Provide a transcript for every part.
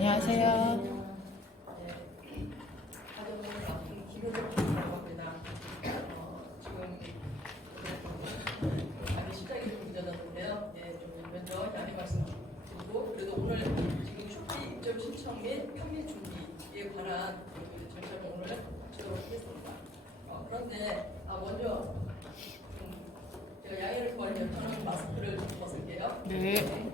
안녕하세요. 지금 시작이 좀 늦어졌는데요. 좀 먼저 양해 말씀드리고, 그래도 오늘 지금 쇼피 입점 신청 및 편입 준비에 관한 절차를 오늘 하도록 하겠습니다. 그런데 먼저 제가 양해를 구하려면 저는 마스크를 벗을게요. 네.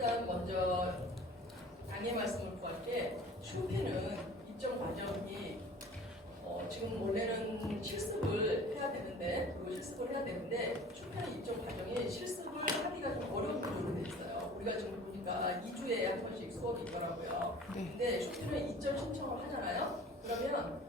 일단 먼저 양해 말씀을 구할 때 쇼피는 입점 과정이 지금 원래는 실습을 해야 되는데 쇼피는 입점 과정이 실습을 하기가 좀 어려운 구조로 돼 있어요. 우리가 지금 보니까 2주에 한 번씩 수업이 있더라고요. 근데 쇼피는 입점 신청을 하잖아요. 그러면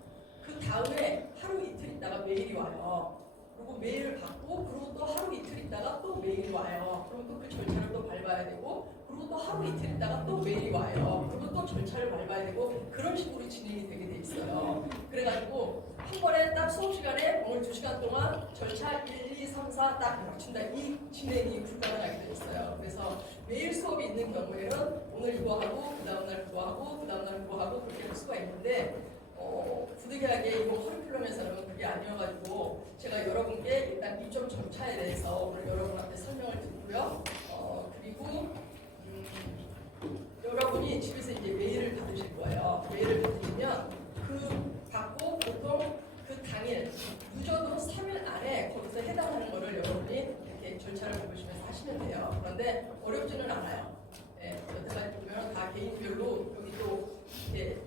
그 다음에 하루 이틀 있다가 메일이 와요. 그리고 메일을 받고, 그리고 또 하루 이틀 있다가 또 메일이 와요. 그럼 또 그 절차를 또 밟아야 되고, 그리고 또 하루 이틀 있다가 또 메일이 와요. 그리고 또 절차를 밟아야 되고, 그런 식으로 진행이 되게 돼 있어요. 그래가지고 한 번에 딱 수업 시간에 오늘 2시간 동안 절차 1, 2, 3, 4 딱 맞춘다. 이 진행이 불가능하게 돼 있어요. 그래서 매일 수업이 있는 경우에는 오늘 이거 하고, 그 다음날 그거 하고, 그 다음날 그거 하고 그렇게 할 수가 있는데, 부득이하게 이거 커리큘럼에서는 그게 아니어가지고 제가 여러분께 일단 입점 절차에 대해서 오늘 여러분한테 설명을 드리고요. 그리고 여러분이 집에서 이제 메일을 받으실 거예요. 메일을 받으시면 받고 보통 그 당일 늦어도 3일 안에 거기서 해당하는 거를 여러분이 이렇게 절차를 보시면서 하시면 돼요. 그런데 어렵지는 않아요. 여태까지 보면 다 개인별로 여기 또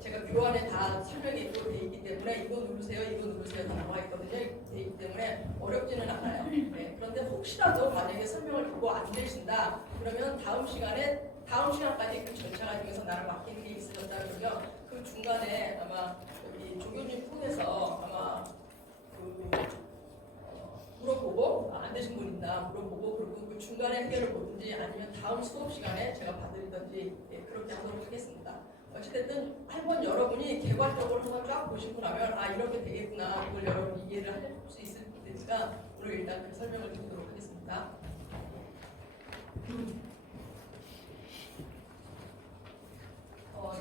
제가 교환에 다 설명이 또 돼 있기 때문에 이거 누르세요 다 나와 있거든요. 돼 있기 때문에 어렵지는 않아요. 그런데 혹시라도 만약에 설명을 듣고 안 되신다 그러면 다음 시간까지 그 절차가 중에서 나를 맡기는 게 있으셨다 그러면 그 중간에 아마 여기 조교님 통해서 아마 물어보고 안 되신 분 있나 물어보고 그리고 그 중간에 해결을 보든지 아니면 다음 수업 시간에 제가 받으리든지 그렇게 하도록 하겠습니다. 어찌됐든 한번 여러분이 개괄적으로 한번 쫙 보시고 나면 이렇게 되겠구나 이걸 여러분이 이해를 할 수 있을 테니까 오늘 일단 그 설명을 드리도록 하겠습니다.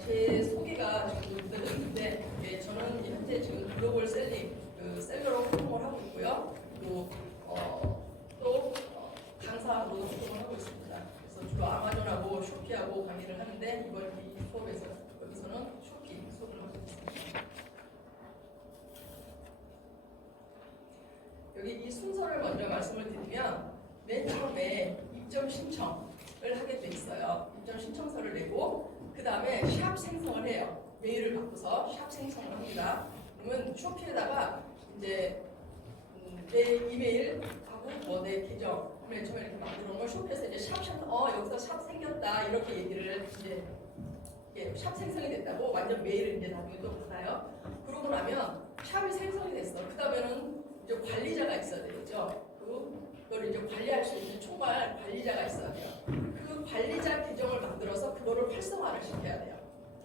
제 소개가 지금 늦어졌는데 저는 현재 지금 글로벌 셀링 셀러로 활동을 하고 있고요. 그리고 또 강사로도 활동을 하고 있습니다. 그래서 주로 아마존하고 쇼피하고 강의를 하는데 이번 이 여기서는 쇼피 수업을 하고 있습니다. 여기 이 순서를 먼저 말씀을 드리면 맨 처음에 입점 신청을 하게 돼 있어요. 입점 신청서를 내고 그 다음에 샵 생성을 해요. 메일을 받고서 샵 생성을 합니다. 그러면 쇼피에다가 이제 내 이메일 하고 내 계정 맨 처음에 이렇게 만들어 놓으면 쇼피에서 이제 샵 여기서 샵 생겼다 이렇게 얘기를 이제 샵 생성이 됐다고 완전 메일을 이제 나중에 또 받아요. 그러고 나면 샵이 생성이 됐어. 그 다음에는 이제 관리자가 있어야 되겠죠. 그걸 이제 관리할 수 있는 총괄 관리자가 있어야 돼요. 그 관리자 계정을 만들어서 그거를 활성화를 시켜야 돼요.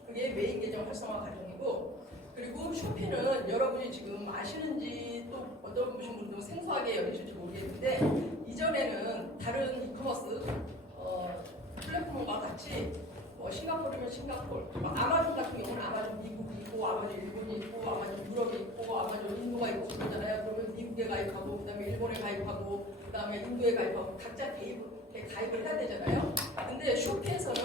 그게 메인 계정 활성화 과정이고, 그리고 쇼피는 여러분이 지금 아시는지 또 어떤 분도 생소하게 여기실지 모르겠는데 이전에는 다른 이커머스 플랫폼과 같이 싱가포르면 싱가포르, 아마존 같은 경우는 아마존 미국이 있고 아마존 일본이 있고 아마존 유럽이 있고 아마존 인도가 있고 그러잖아요. 그러면 미국에 가입하고 그다음에 일본에 가입하고 그다음에 인도에 가입하고 각자 가입을 해야 되잖아요. 근데 쇼피에서는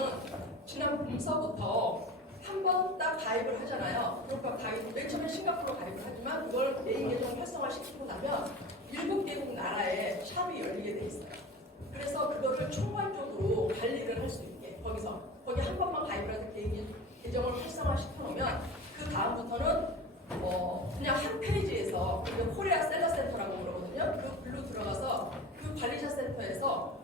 지난 봄서부터 한 번 딱 가입을 하잖아요. 그러니까 맨 처음에 싱가포르 가입을 하지만 그걸 메인 계정 활성화시키고 나면 7개국 나라에 샵이 열리게 돼 있어요. 그래서 그거를 총괄적으로 관리를 할 수 있게 거기 한 번만 가입을 해서 계정을 활성화시켜 놓으면 그 다음부터는 그냥 한 페이지에서 코리아 셀러 센터라고 그러거든요. 그 글로 들어가서 그 관리자 센터에서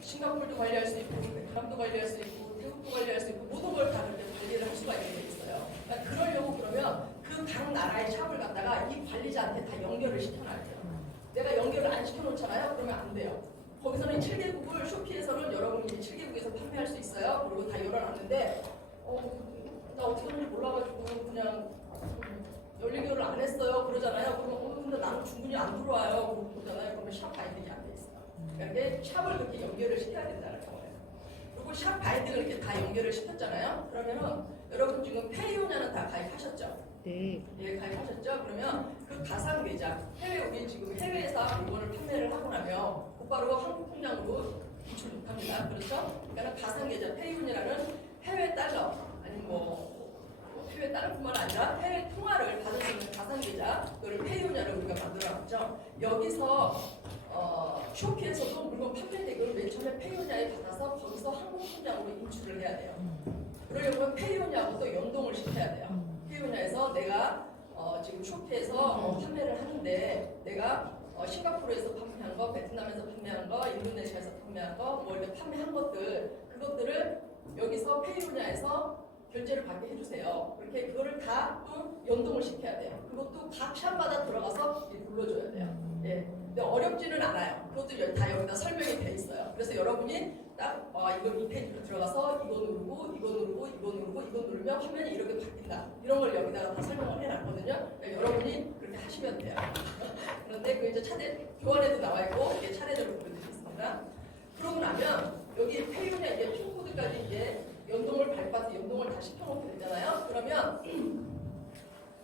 싱가포르도 관리할 수 있고 베트남도 관리할 수 있고 태국도 관리할 수 있고 모든 걸 다 그렇게 관리를 할 수가 있게 돼 있어요. 그러니까 그러려고 그러면 그 각 나라의 샵을 갖다가 이 관리자한테 다 연결을 시켜놔야 돼요. 내가 연결을 안 시켜놓잖아요. 그러면 안 돼요. 거기서는 7개국을 쇼피에서는 여러분이 7개국에서 판매할 수 있어요. 그리고 다 열어놨는데 나 어떻게 하는지 몰라가지고 그냥 연결을 안 했어요. 그러잖아요. 그러면 근데 나는 주문이 안 들어와요. 그러잖아요. 그러면 샵 가입이 안 돼 있어요. 그러니까 샵을 그렇게 연결을 시켜야 된다. 그리고 샵 바인딩을 이렇게 다 연결을 시켰잖아요. 그러면은 여러분 지금 페이오냐는 다 가입하셨죠? 네. 예, 가입하셨죠? 그러면 그 가상 계좌, 우리 지금 해외에서 이거를 판매를 하고 나면 곧바로 한국 통장으로 인출 못합니다. 그렇죠? 그러니까 가상 계좌, 페이온이라는 해외 달러, 아니면 해외 달러뿐만 아니라 해외 통화를 받을 수 있는 가상 계좌, 그걸 페이온이라고 우리가 만들어놨죠. 여기서 쇼피에서도 물건 판매되기를 맨 처음에 페이온야에 받아서 거기서 한국 통장으로 인출을 해야 돼요. 그러려면 페이온야하고 또 연동을 시켜야 돼요. 페이온야에서 내가 지금 쇼피에서 판매를 하는데 내가 싱가포르에서 판매한 거, 베트남에서 판매한 거, 인도네시아에서 판매한 거, 뭐 이렇게 판매한 것들, 그것들을 여기서 페이온야에서 결제를 받게 해주세요. 그렇게 그거를 다 또 연동을 시켜야 돼요. 그것도 각 샵마다 들어가서 눌러줘야 돼요. 예. 근데 어렵지는 않아요. 그것도 다 여기다 설명이 돼 있어요. 그래서 여러분이 딱 이거 이 페이지로 들어가서 이거 누르고 이거 누르고 이거 누르고 이거 누르면 화면이 이렇게 바뀐다. 이런 걸 여기다가 다 설명을 해놨거든요. 그러니까 여러분이 그렇게 하시면 돼요. 그런데 그 이제 차례 교환에도 나와 있고 이게 차례대로 보여드리겠습니다. 그러고 나면 여기 페이온야 이제 핀 코드까지 이제 연동을 밟아서 연동을 다 시켜놓게 되잖아요. 그러면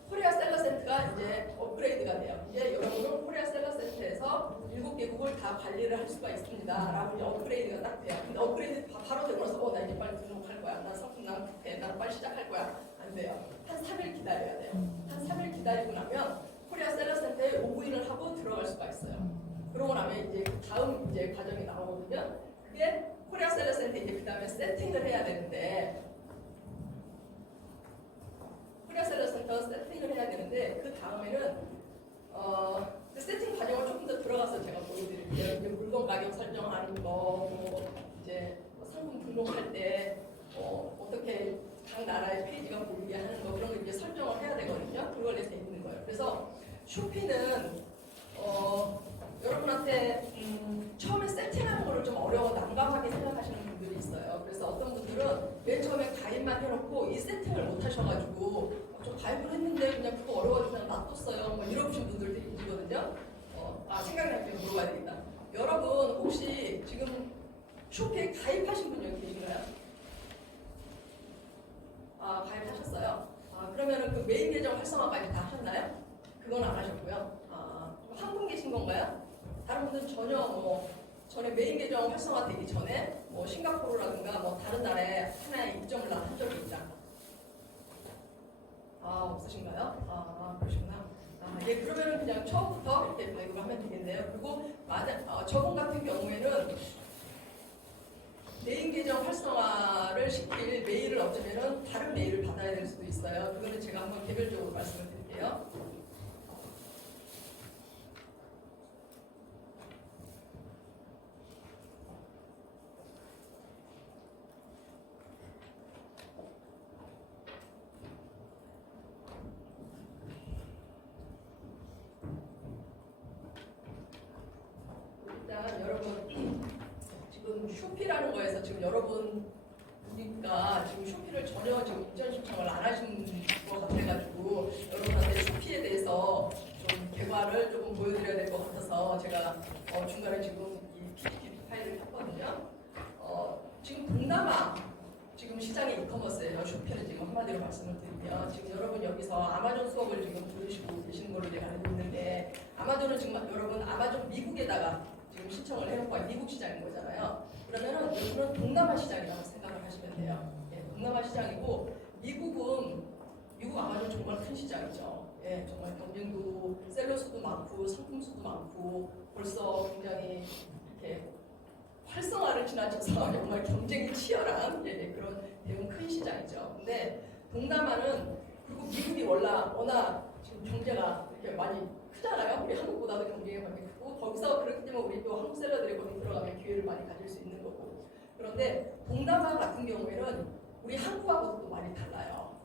코리아 셀러 센터가 이제 업그레이드가 돼요. 이제 여러분은 코리아 셀러 센터에서 7개국을 다 관리를 할 수가 있습니다. 라고 이제 업그레이드가 딱 돼요. 근데 업그레이드 바로 되고 나서 나 이제 빨리 등록할 거야. 나 상품 난 급해. 나 빨리 시작할 거야. 안 돼요. 한 3일 기다려야 돼요. 한 3일 기다리고 나면 코리아 셀러 센터에 로그인을 하고 들어갈 수가 있어요. 그러고 나면 이제 다음 이제 과정이 나오거든요. 그게 코리아 셀러 센터 이제 그 다음에 세팅을 해야 되는데 코리아 셀러 센터 세팅을 해야 되는데 그 다음에는 그 세팅 과정을 조금 더 들어가서 제가 보여드릴게요. 이제 물건 가격 설정하는 거, 뭐 이제 상품 등록할 때 어떻게 각 나라의 페이지가 보이게 하는 거 그런 거 이제 설정을 해야 되거든요. 그걸 돼 있는 거예요. 그래서 쇼피는 여러분한테 처음에 세팅하는 거를 좀 어려워 난감하게 생각하시는 분들이 있어요. 그래서 어떤 분들은 맨 처음에 가입만 해놓고 이 세팅을 못 하셔가지고 좀 가입을 했는데 그냥 그거 어려워서 그냥 놔뒀어요. 뭐 이러신 분들도 있거든요. 생각날 때 물어봐야 되겠다. 여러분 혹시 지금 쇼피에 가입하신 분 여기 계신가요? 가입하셨어요. 그러면은 그 메인 계정 활성화까지 다 하셨나요? 그건 안 하셨고요. 한 분 계신 건가요? 다른 분들은 전에 메인 계정 활성화되기 전에 뭐 싱가포르라든가 뭐 다른 나라에 하나의 입점을 한 적이 있다. 없으신가요? 그러시구나. 예, 그러면은 그냥 처음부터 이렇게 가입을 하면 되겠네요. 그리고 저분 같은 경우에는 메인 계정 활성화를 시킬 메일을 어쩌면은 다른 메일을 받아야 될 수도 있어요. 그거는 제가 한번 개별적으로 말씀을 드릴게요. 쇼피라는 거에서 지금 여러분이니까 지금 쇼피를 전혀 지금 입점 신청을 안 하신 것 같아가지고 여러분한테 쇼피에 대해서 좀 개괄을 조금 보여드려야 될 것 같아서 제가 중간에 지금 이 PPT 파일을 켰거든요. 지금 동남아 지금 시장의 이커머스예요. 쇼피는 지금 한마디로 말씀을 드리면 지금 여러분 여기서 아마존 수업을 지금 들으시고 계시는 걸로 제가 알고 있는데 아마존은 지금 여러분 아마존 미국에다가 지금 신청을 해놓고 미국 시장인 거잖아요. 그러면은 여기는 동남아 시장이라고 생각을 하시면 돼요. 예, 동남아 시장이고 미국 아마존 정말 큰 시장이죠. 예, 정말 경쟁도 셀러 수도 많고 상품 수도 많고 벌써 굉장히 이렇게 활성화를 지나쳐서 정말 경쟁이 치열한 그런 대형 큰 시장이죠. 근데 동남아는 그리고 미국이 워낙 지금 경제가 이렇게 많이 크잖아요. 우리 한국보다도 경쟁이 많이 크고 거기서 그렇기 때문에 우리 또 한국 셀러들이 거기 들어가면 기회를 많이 가질 수 있는 거고. 그런데 동남아 같은 경우에는 우리 한국하고도 또 많이 달라요.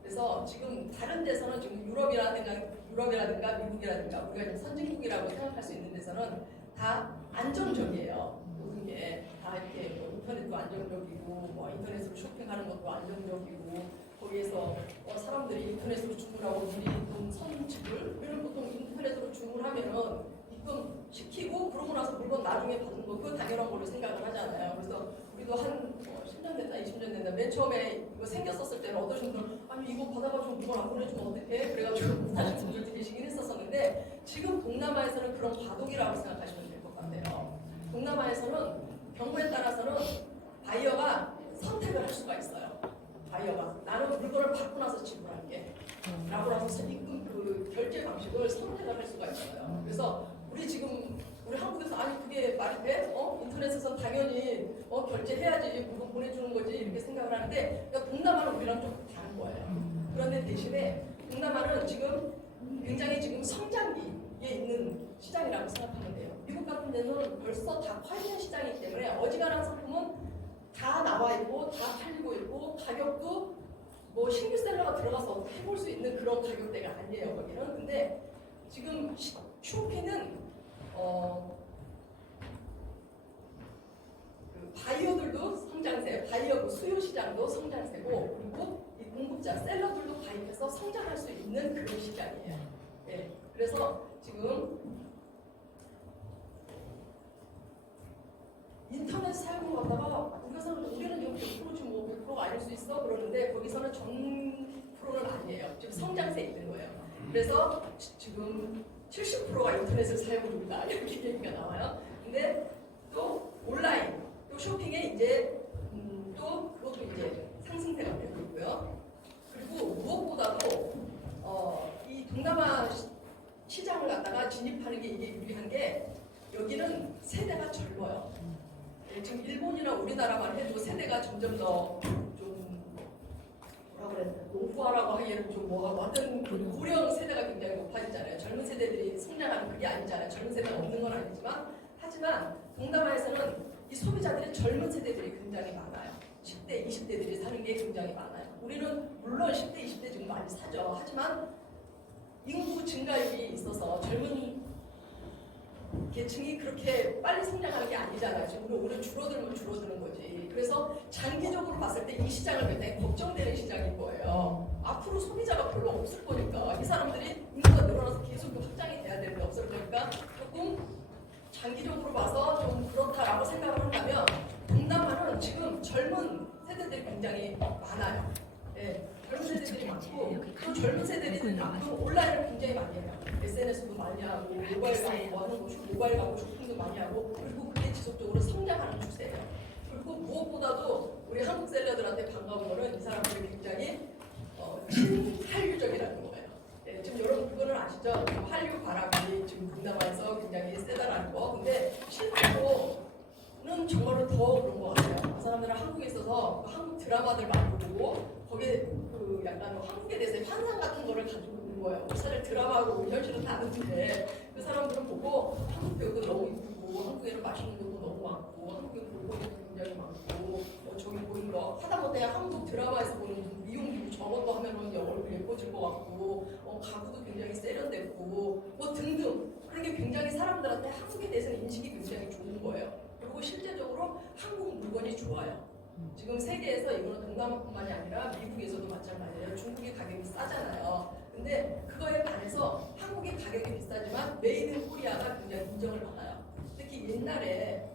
그래서 지금 다른 데서는 지금 유럽이라든가 미국이라든가 우리가 지금 선진국이라고 생각할 수 있는 데서는 다 안정적이에요. 모든 게 다 이렇게 뭐 인터넷도 안정적이고 뭐 인터넷으로 쇼핑하는 것도 안정적이고 거기에서 사람들이 인터넷으로 주문하고 미리 선지불 이런 보통 인터넷으로 주문하면은 입금 시키고 그러고 나서 물건 나중에 받는 거 그거 당연한 걸로 생각을 하잖아요. 그래서 우리 우리도 한 10년 됐나 20년 됐나 맨 처음에 이거 생겼었을 때는 어떠신 분은 아니 이거 받아가지고 이걸 안 보내주면 어떡해? 그래가지고 사실 분들도 계시긴 했었었는데 지금 동남아에서는 그런 과도기라고 생각하시면 될 것 같아요. 동남아에서는 경우에 따라서는 바이어가 선택을 할 수가 있어요. 바이어가 나는 물건을 받고 나서 지불할게 라고 하면서 입금 그 결제 방식을 선택을 할 수가 있어요. 그래서 우리 한국에서 아니 그게 말이 돼? 인터넷에서 당연히 결제해야지 물건 보내주는 거지 이렇게 생각을 하는데 그러니까 동남아는 우리랑 좀 다른 거예요. 그런데 대신에 동남아는 지금 굉장히 지금 성장기에 있는 시장이라고 생각하면 돼요. 미국 같은 데는 벌써 다 팔리는 시장이기 때문에 어지간한 상품은 다 나와 있고 다 팔리고 있고 가격도 뭐 신규 셀러가 들어가서 어떻게 해볼 수 있는 그런 가격대가 아니에요 거기는. 근데 지금 쇼피는 그 바이어들도 성장세, 바이어 수요 시장도 성장세고 그리고 이 공급자 셀러들도 가입해서 성장할 수 있는 그런 시장이에요. 네, 그래서 지금 인터넷 사용을 갖다가 우리는 지금 100%지 뭐 100%가 아닐 수 있어 그러는데 거기서는 전 프로는 아니에요. 지금 성장세에 있는 거예요. 그래서 지금 70%가 인터넷을 사용 중이다 이렇게 얘기가 나와요. 근데 또 온라인, 또 쇼핑에 이제 또 그것도 이제 상승세가 되고 있고요. 그리고 무엇보다도 이 동남아 시장을 갖다가 진입하는 게 이게 유리한 게 여기는 세대가 젊어요. 지금 일본이나 우리나라만 해도 세대가 점점 더 좀 뭐라 그랬나 노후화라고 하기에는 좀 뭐가 완전 고령 세대가 굉장히 높아지잖아요. 젊은 세대들이 성장하는 그게 아니잖아요. 젊은 세대가 없는 건 아니지만 하지만 동남아에서는 이 소비자들이 젊은 세대들이 굉장히 많아요. 10대, 20대들이 사는 게 굉장히 많아요. 우리는 물론 10대, 20대 지금 많이 사죠. 하지만 인구 증가율이 있어서 젊은 계층이 그렇게 빨리 성장하는 게 아니잖아요. 지금 오히려 줄어들면 줄어드는 거지. 그래서 장기적으로 봤을 때 이 시장을 굉장히 걱정되는 시장인 거예요. 앞으로 소비자가 별로 없을 거니까 이 사람들이 인구가 늘어나서 계속 확장이 돼야 되는데 없을 거니까 조금 장기적으로 봐서 좀 그렇다라고 생각을 한다면 동남아는 지금 젊은 세대들이 굉장히 많아요. 네, 젊은 세대들이 많고 또 젊은 세대들이 온라인을 굉장히 많이 해요. SNS도 많이 하고 모바일 광고 하는 거, 모바일 광고 쇼핑도 많이 하고 그리고 그게 지속적으로 성장하는 추세예요. 그리고 무엇보다도 우리 한국 셀러들한테 반가운 거는 이 사람들이 굉장히 친한류적이라는 거예요. 네, 지금 여러분 그거는 아시죠? 한류 바람이 지금 동남아에서 굉장히 세다라는 거. 근데 실제로는 정말로 더 그런 것 같아요. 그 사람들은 한국에 있어서 한국 드라마들 많이 보고 거기에 그 약간 한국에 대해서 환상 같은 거를 가지고 있는 거예요. 사실 드라마하고 현실은 다른데 그 사람들은 보고 한국 배우도 너무 이쁘고 한국에는 맛있는 것도 너무 많고 한국에 볼거리도 굉장히 많고 저기 보는 거 하다못해 한국 드라마에서 보는 미용기구 저것도 하면은 얼굴 예뻐질 것 같고 가구도 굉장히 세련됐고 뭐 등등 그런 게 굉장히 사람들한테 한국에 대해서는 인식이 굉장히 좋은 거예요. 그리고 실제적으로 한국 물건이 좋아요. 지금 세계에서 이거는 동남아뿐만이 아니라 미국에서도 마찬가지예요. 중국의 가격이 싸잖아요. 근데 그거에 반해서 한국의 가격이 비싸지만 메이드 인 코리아가 굉장히 인정을 받아요. 특히 옛날에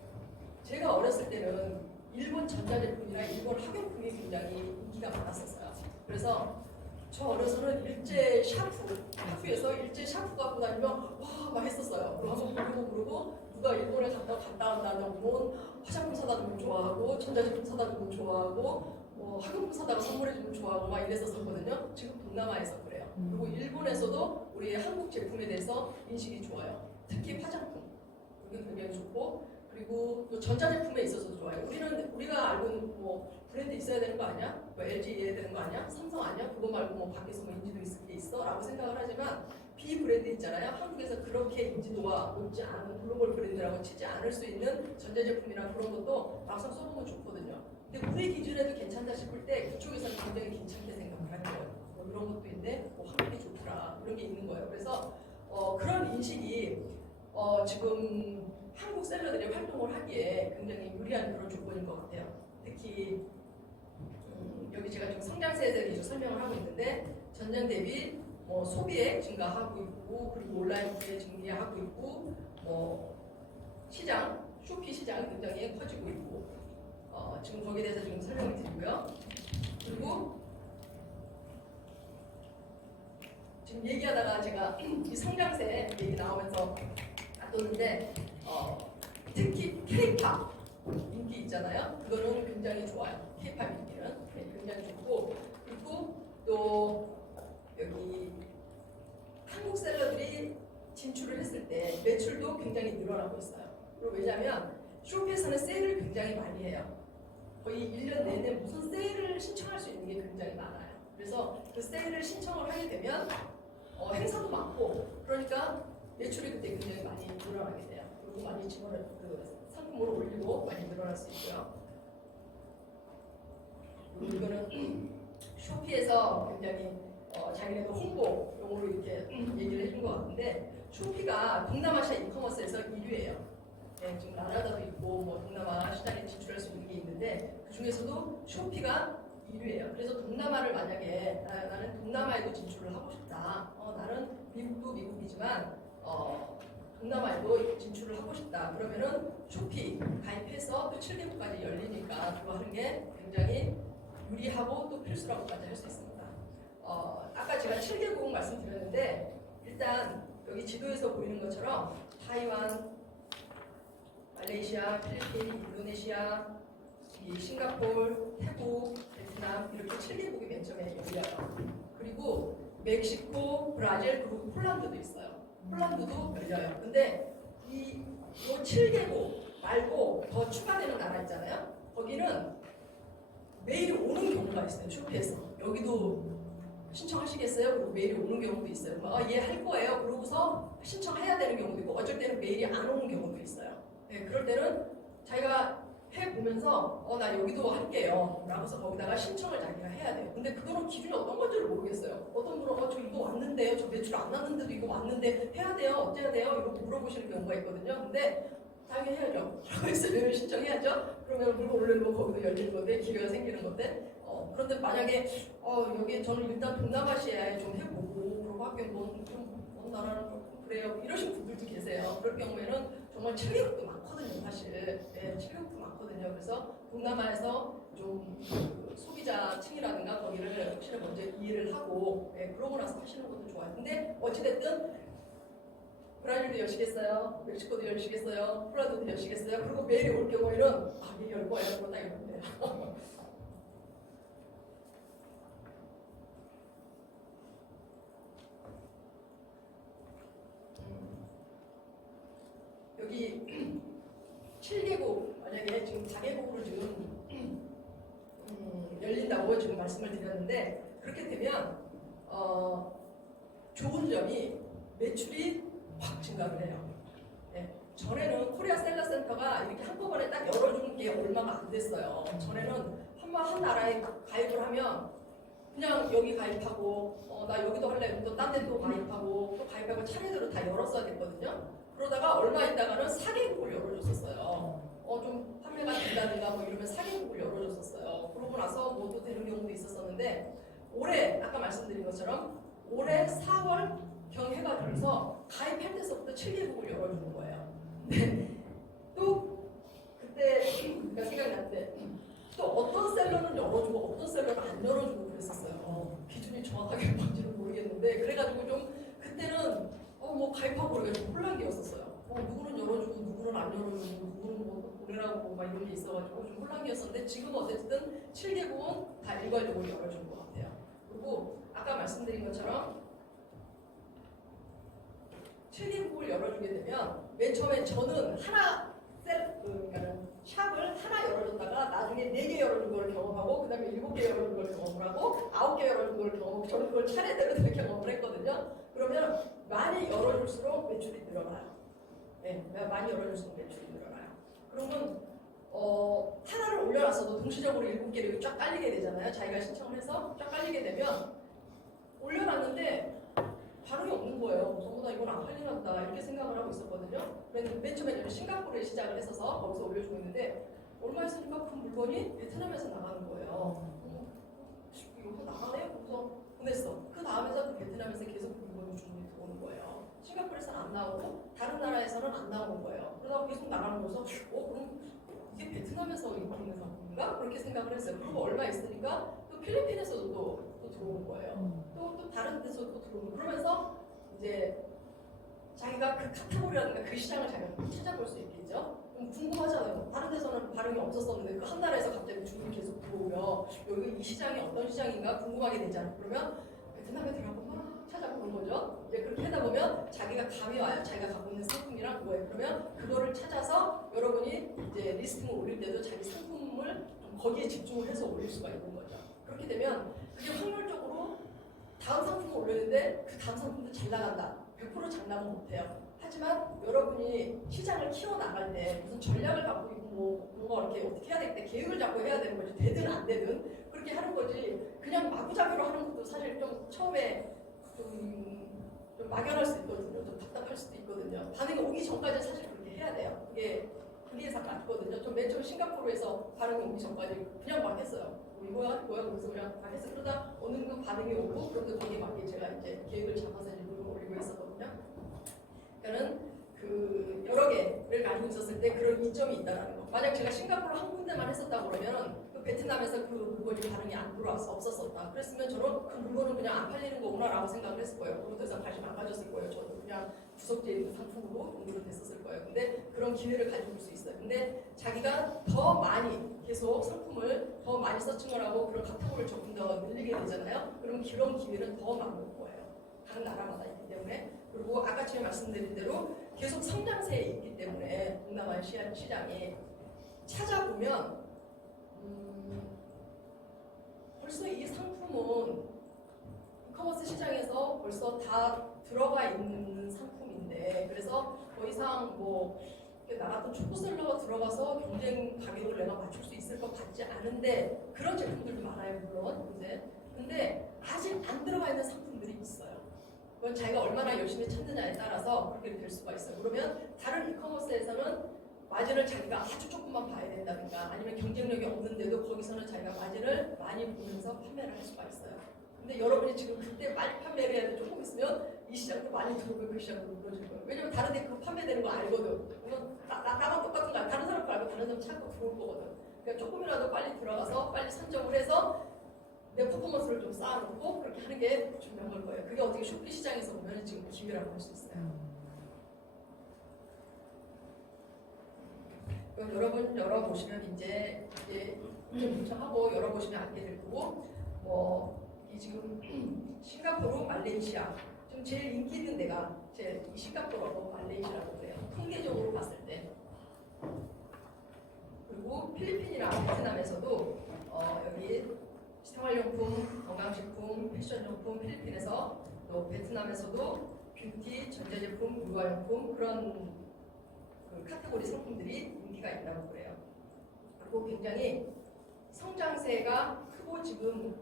제가 어렸을 때는 일본 전자제품이나 일본 학용품이 굉장히 인기가 많았었어요. 그래서 저 어려서는 일제 샤프에서 일제 샤프 갖고 다니면 와 했었어요. 그러고 누가 일본에 갔다 온다면 화장품 사다 주면 좋아하고 전자제품 사다 주면 좋아하고 학용품 사다가 선물해 주면 좋아하고 막 이랬었거든요. 지금 동남아에서 그래요. 그리고 일본에서도 우리 한국 제품에 대해서 인식이 좋아요. 특히 화장품 그게 굉장히 좋고 그리고 또 전자제품에 있어서도 좋아요. 우리가 알고 있는 브랜드 있어야 되는 거 아니야? LG 해야 되는 거 아니야? 삼성 아니야? 그거 말고 밖에서 인지도 있을 게 있어? 라고 생각을 하지만 비브랜드 있잖아요. 한국에서 그렇게 인지도가 높지 않은 글로벌 브랜드라고 치지 않을 수 있는 전자제품이나 그런 것도 막상 써보면 좋거든요. 근데 우리 기준에도 괜찮다 싶을 때 그쪽에서는 굉장히 괜찮게 생각을 할 거예요. 이런 것도 있는데 한국이 좋더라. 이런 게 있는 거예요. 그래서 그런 인식이 지금 한국 셀러들이 활동을 하기에 굉장히 유리한 그런 조건인 것 같아요. 특히 여기 제가 좀 성장세에 대해서 설명을 하고 있는데 전년 대비 소비액 증가하고 있고 그리고 온라인 구매 증가하고 있고 시장 쇼피 시장이 굉장히 커지고 있고 제가 이 성장세 얘기 나오면서 놨는데 특히 K-팝 인기 있잖아요. 그거는 굉장히 좋아요. K-팝 인기는 굉장히 좋고, 그리고 또 여기 한국 셀러들이 진출을 했을 때 매출도 굉장히 늘어나고 있어요. 그리고 왜냐하면 쇼피에서는 세일을 굉장히 많이 해요. 거의 1년 내내 무슨 세일을 신청할 수 있는 게 굉장히 많아요. 그래서 그 세일을 신청을 하게 되면 행사도 많고, 그러니까 매출이 그때 굉장히 많이 늘어나게 돼요. 그리고 많이 상품으로 올리고 많이 늘어날 수 있고요. 그리고 이거는 쇼피에서 굉장히 자기네도 홍보용으로 이렇게 얘기를 해준 것 같은데, 쇼피가 동남아시아 이커머스에서 1위예요. 네, 지금 라자다도 있고 뭐 동남아 시장에 진출할 수 있는 게 있는데 그 중에서도 쇼피가 1위예요. 그래서 동남아를 만약에 나는 동남아에도 진출을 하고 싶다. 나는 미국도 미국이지만 동남아에도 진출을 하고 싶다. 그러면은 쇼피 가입해서 또 7개국까지 열리니까 그거 하는 게 굉장히 유리하고 또 필수라고까지 할 수 있습니다. 아까 제가 7개국 말씀드렸는데 일단 여기 지도에서 보이는 것처럼 타이완, 말레이시아, 필리핀, 인도네시아, 싱가포르, 태국, 베트남 이렇게 7개국이 맨 처음에 열려요. 그리고 멕시코, 브라질, 그리고 폴란드도 있어요. 폴란드도 열려요. 근데 이 7개국 말고 더 추가되는 나라 있잖아요. 거기는 매일 오는 경우가 있어요. 쇼피에서. 여기도 신청하시겠어요? 그리고 메일이 오는 경우도 있어요. 얘 할 거예요. 그러고서 신청해야 되는 경우도 있고, 어쩔 때는 메일이 안 오는 경우도 있어요. 네, 그럴 때는 자기가 해보면서 나 여기도 할게요 라고서 거기다가 신청을 자기가 해야 돼요. 근데 그거는 기준이 어떤 건지를 모르겠어요. 어떤 분은 저 이거 왔는데요, 저 매출 안 났는데도 이거 왔는데 해야 돼요, 어째야 돼요, 이렇게 물어보시는 경우가 있거든요. 근데 당연히 해야죠. 라고 했으면 신청해야죠. 그러면 물건 올리고 거기도 열리는 건데, 기회가 생기는 건데, 그런데 만약에 여기 저는 일단 동남아시아에 좀 해보고 그러고 하기엔 먼 나라는 조금 그래요, 이러신 분들도 계세요. 그럴 경우에는 정말 7개국도 많거든요. 사실 네, 7개국도 많거든요. 그래서 동남아에서 좀 소비자층이라든가 거기를 혹시나 먼저 이해를 하고 그러고 나서 하시는 것도 좋아요. 근데 어찌됐든 브라질도 여시겠어요, 멕시코도 여시겠어요, 폴란드도 여시겠어요. 그리고 메일이 올 경우에는 메일이 올 거예요. 그러고 딱 이러면 돼요. 여기 7개국 만약에 지금 4개국으로 지금 열린다고 지금 말씀을 드렸는데, 그렇게 되면 좋은 점이 매출이 확 증가를 해요. 네. 전에는 코리아 셀러 센터가 이렇게 한꺼번에 딱 열어주는 게 얼마가 안 됐어요. 전에는 한 나라에 가입을 하면 그냥 여기 가입하고 나 여기도 할래, 또 딴 데도 가입하고 또 가입하고 차례대로 다 열었어야 됐거든요. 그러다가 얼마 있다가는 4개국을 열어줬었어요. 좀 판매가 된다든가 뭐 이러면 4개국을 열어줬었어요. 그러고 나서 뭐도 되는 경우도 있었었는데, 올해 아까 말씀드린 것처럼 올해 4월 경 해가지고서 가입할 때서부터 7개국을 열어주는 거예요. 또 그때 생각났는데 또 어떤 셀러는 열어주고 어떤 셀러는 안 열어주고 그랬었어요. 기준이 정확하게 뭔지는 모르겠는데, 그래가지고 좀 그때는 뭐 가입하고 그래가지고 혼란기였었어요. 누구는 열어주고 누구는 안 열어주고 누구는 뭐 보내라고 막 이런 게 있어가지고 좀 혼란기였었는데, 지금 어쨌든 7개국은 다 일괄적으로 열어준 것 같아요. 그리고 아까 말씀드린 것처럼 7개국을 열어주게 되면 맨 처음에 저는 그러니까 샵을 하나 열어줬다가 나중에 4개 열어준 걸 경험하고, 그 다음에 7개 열어준 걸 경험을 하고 9개 열어준 걸 경험하고, 저는 그걸 차례대로 경험을 했거든요. 그러면 많이 열어줄수록 매출이 늘어나요. 네, 많이 열어줄수록 매출이 늘어나요. 그러면 하나를 올려놨어도 동시적으로 7개를 쫙 깔리게 되잖아요. 자기가 신청을 해서 쫙 깔리게 되면 올려놨는데 반응이 없는 거예요. 전부 다 이건 안 팔리란다 이렇게 생각을 하고 있었거든요. 그래서 맨 처음에 싱가포르에 시작을 했어서 거기서 올려주고 있는데, 얼마 있으니까 그 물건이 베트남에서 나가는 거예요. 이거 나가네? 그래서 보냈어. 그 다음에서 그 베트남에서 계속 그 물건이 주문이 들어오는 거예요. 싱가포르에서는 안 나오고 다른 나라에서는 안 나오는 거예요. 그러다가 계속 나가는 거서 그럼 이게 베트남에서 인기 있는 상품인가? 그렇게 생각을 했어요. 그리고 얼마 있으니까 또 필리핀에서도 또 들어오는 거예요. 또 다른 데서 또 들어오고, 그러면서 이제 자기가 그 카테고리라든가 그 시장을 자기가 찾아볼 수 있겠죠. 그럼 궁금하잖아요. 다른 데서는 반응이 없었었는데 그 한 나라에서 갑자기 주문이 계속 들어오면 여기 이 시장이 어떤 시장인가 궁금하게 되잖아요. 그러면 베트남에 들어가고 막 찾아보는 거죠. 이제 그렇게 하다 보면 자기가 감이 와요. 자기가 갖고 있는 상품이랑 그거예요. 그러면 그거를 찾아서 여러분이 이제 리스팅을 올릴 때도 자기 상품을 좀 거기에 집중을 해서 올릴 수가 있는 거죠. 그렇게 되면 그게 확률적으로 다음 상품을 올렸는데 그 다음 상품도 잘 나간다. 100% 장담은 못해요. 하지만 여러분이 시장을 키워나갈 때 무슨 전략을 갖고 있고 뭔가 이렇게 어떻게 해야 되겠다 계획을 잡고 해야 되는 거지. 되든 안 되든 그렇게 하는 거지. 그냥 마구잡이로 하는 것도 사실 좀 처음에 좀 막연할 수 있거든요. 좀 답답할 수도 있거든요. 반응이 오기 전까지 사실 그렇게 해야 돼요. 그게 예상 맞거든요. 좀 맨 처음 싱가포르에서 반응이 오기 전까지 그냥 막 했어요. 이거야 그래서 그냥 다 해서 그러다 어느 정도 반응이 오고 그런데 거기에 맞게 제가 이제 계획을 잡아서 이제 물건 올리고 했었거든요. 그러니까는 그 여러 개를 가지고 있었을 때 그런 이점이 있다는 거. 만약 제가 싱가포르 한 군데만 했었다 그러면 그 베트남에서 그 물건이 반응이 안 들어와서 없었었다. 그랬으면 저는 그 물건은 그냥 안 팔리는 거구나라고 생각을 했을 거예요. 그런 데서 관심 안 가졌을 거예요. 저도 그냥 구석지에 있는 상품으로 공부를 됐었을 거예요. 근데 그런 기회를 가지고 올 수 있어요. 근데 자기가 더 많이 계속 상품을 더 많이 서칭을 하고 그런 카테고리를 조금 더 늘리게 되잖아요. 그러면 그런 기회는 더 많을 거예요. 각 나라마다 있기 때문에. 그리고 아까 제가 말씀드린 대로 계속 성장세에 있기 때문에 동남아 시장이 찾아보면 벌써 이 상품은 이커머스 시장에서 벌써 다 들어가 있는 상품인데 그래서 더 이상 뭐 나 같은 초보셀러가 들어가서 경쟁 가격을 내가 맞출 수 있을 것 같지 않은데 그런 제품들도 많아요 물론 근데 아직 안 들어가 있는 상품들이 있어요. 그건 자기가 얼마나 열심히 찾느냐에 따라서 그렇게 될 수가 있어요. 그러면 다른 이커머스에서는 마진을 자기가 아주 조금만 봐야 된다든가 아니면 경쟁력이 없는데도 거기서는 자기가 마진을 많이 보면서 판매를 할 수가 있어요. 근데 여러분이 지금 그때 빨리 판매를 해야 돼 조금 있으면 이 시장도 많이 들어오고 그 시장도 무너질 거예요. 왜냐면 다른 데 그 판매되는 거 알거든. 그러면 나만 똑같은 거 다른 사람 거 알고 다른 사람 찾고 들어올 거거든. 그러니까 조금이라도 빨리 들어가서 빨리 선점을 해서 내 퍼포먼스를 좀 쌓아놓고 그렇게 하는 게 중요한 걸 거예요. 그게 어떻게 쇼핑 시장에서 보면 지금 기회라고 할 수 있어요. 그럼 여러분 열어보시면 이제 요청하고 열어보시면 알게 될 거고 이 지금 싱가포르, 말레이시아 지금 제일 인기 있는 데가 이 싱가포르하고 말레이시아라고 그래요. 통계적으로 봤을 때. 그리고 필리핀이나 베트남에서도 여기 생활용품, 건강식품, 패션용품 필리핀에서 또 베트남에서도 뷰티, 전자제품, 유아용품 그런 그 카테고리 상품들이 인기가 있다고 그래요. 그리고 굉장히 성장세가 크고 지금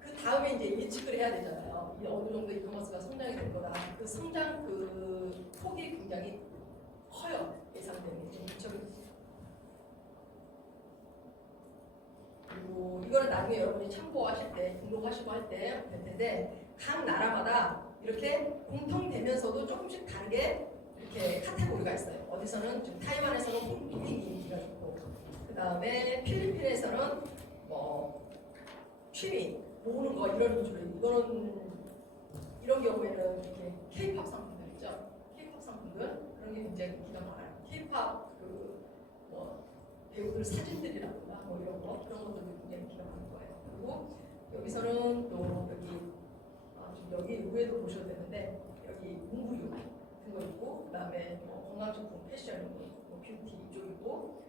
그 다음에 이제 예측을 해야 되잖아요. 이 어느 정도 이커머스가 성장이 될 거다. 그 성장 그 폭이 굉장히 커요. 예상되는 게 지금 그리고 이거는 나중에 여러분이 참고하실 때 등록하시고 할 때 될 텐데 각 나라마다 이렇게 공통되면서도 조금씩 다르게 이렇게 카테고리가 있어요. 어디서는 지금 타이완에서는 홈핑 인기가 좋고 그 다음에 필리핀에서는 취미 모으는 거 이런 주로 이런 경우에는 이렇게 K-팝 상품들 있죠. K-팝 상품들 그런 게 굉장히 인기가 많아요. K-팝 배우들 사진들이라든가 이런 거 그런 것들도 굉장히 인기가 많은 거예요. 그리고 여기서는 또 여기 위에도 보셔도 되는데 여기 문구류 같은 거 있고 그 다음에 건강식품, 패션, 뷰티 이쪽이고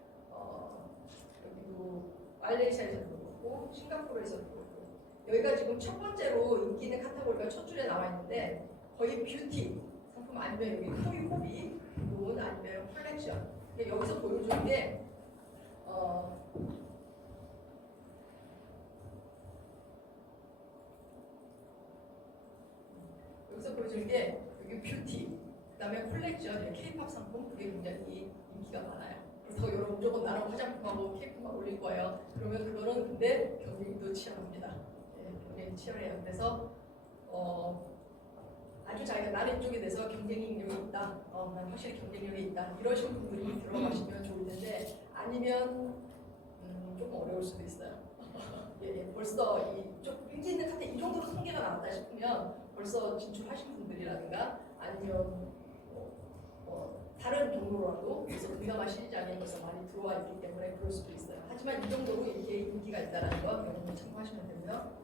여기도 말레이시아에서도 그렇고 싱가포르에서도 그렇고 여기가 지금 첫 번째로 인기 있는 카테고리가 첫 줄에 나와 있는데 거의 뷰티 상품 아니면 여기 호비 부분 아니면 컬렉션 여기서 보여주는 게 여기서 보여주는 게 여기 뷰티 그 다음에 컬렉션, K-팝 상품 그게 굉장히 인기가 많아요. 그래서 여러분 무조건 나랑 화장품하고 K-팝만 올릴 거예요. 그러면 그거는 근데 경쟁도 치열합니다. 경쟁이 치열해요. 그래서 아주 자기가 나는 쪽에 대해서 경쟁력이 있다. 난 확실히 경쟁력이 있다. 이러신 분들이 들어가시면 좋을 텐데 아니면 조금 어려울 수도 있어요. 벌써 좀 인기 있는 카테 이 정도 한계가 나왔다 싶으면 벌써 진출하신 분들이라든가 아니면 다른 경로라도 그래서 동남아 시장에 벌써 많이 들어와 있기 때문에 그럴 수도 있어요. 하지만 이 정도로 이렇게 인기가 있다는 거 여러분 참고하시면 되고요.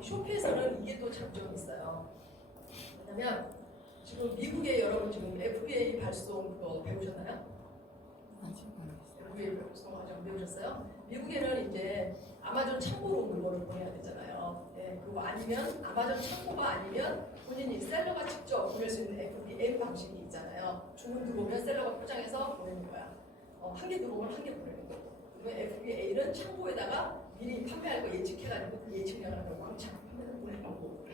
쇼피에서는 이게 또 장점이 있어요. 왜냐면 지금 미국에 여러분 지금 FBA 발송 그거 배우셨나요? FBA 발송 과정 배우셨어요? 미국에는 이제 아마존 창고로 물건을 보내야 되잖아요. 예, 그리고 아니면 아마존 창고가 아니면 본인이 셀러가 직접 보낼 수 있는 FBA 방식이 있잖아요. 주문 들어오면 셀러가 포장해서 보내는 거야. 한 개 들어오면 한 개 보내는 거고. 그러면 FBA는 창고에다가 미리 판매할 거 예측해가지고 그 예측량을 왕창 판매를 보내는 거고.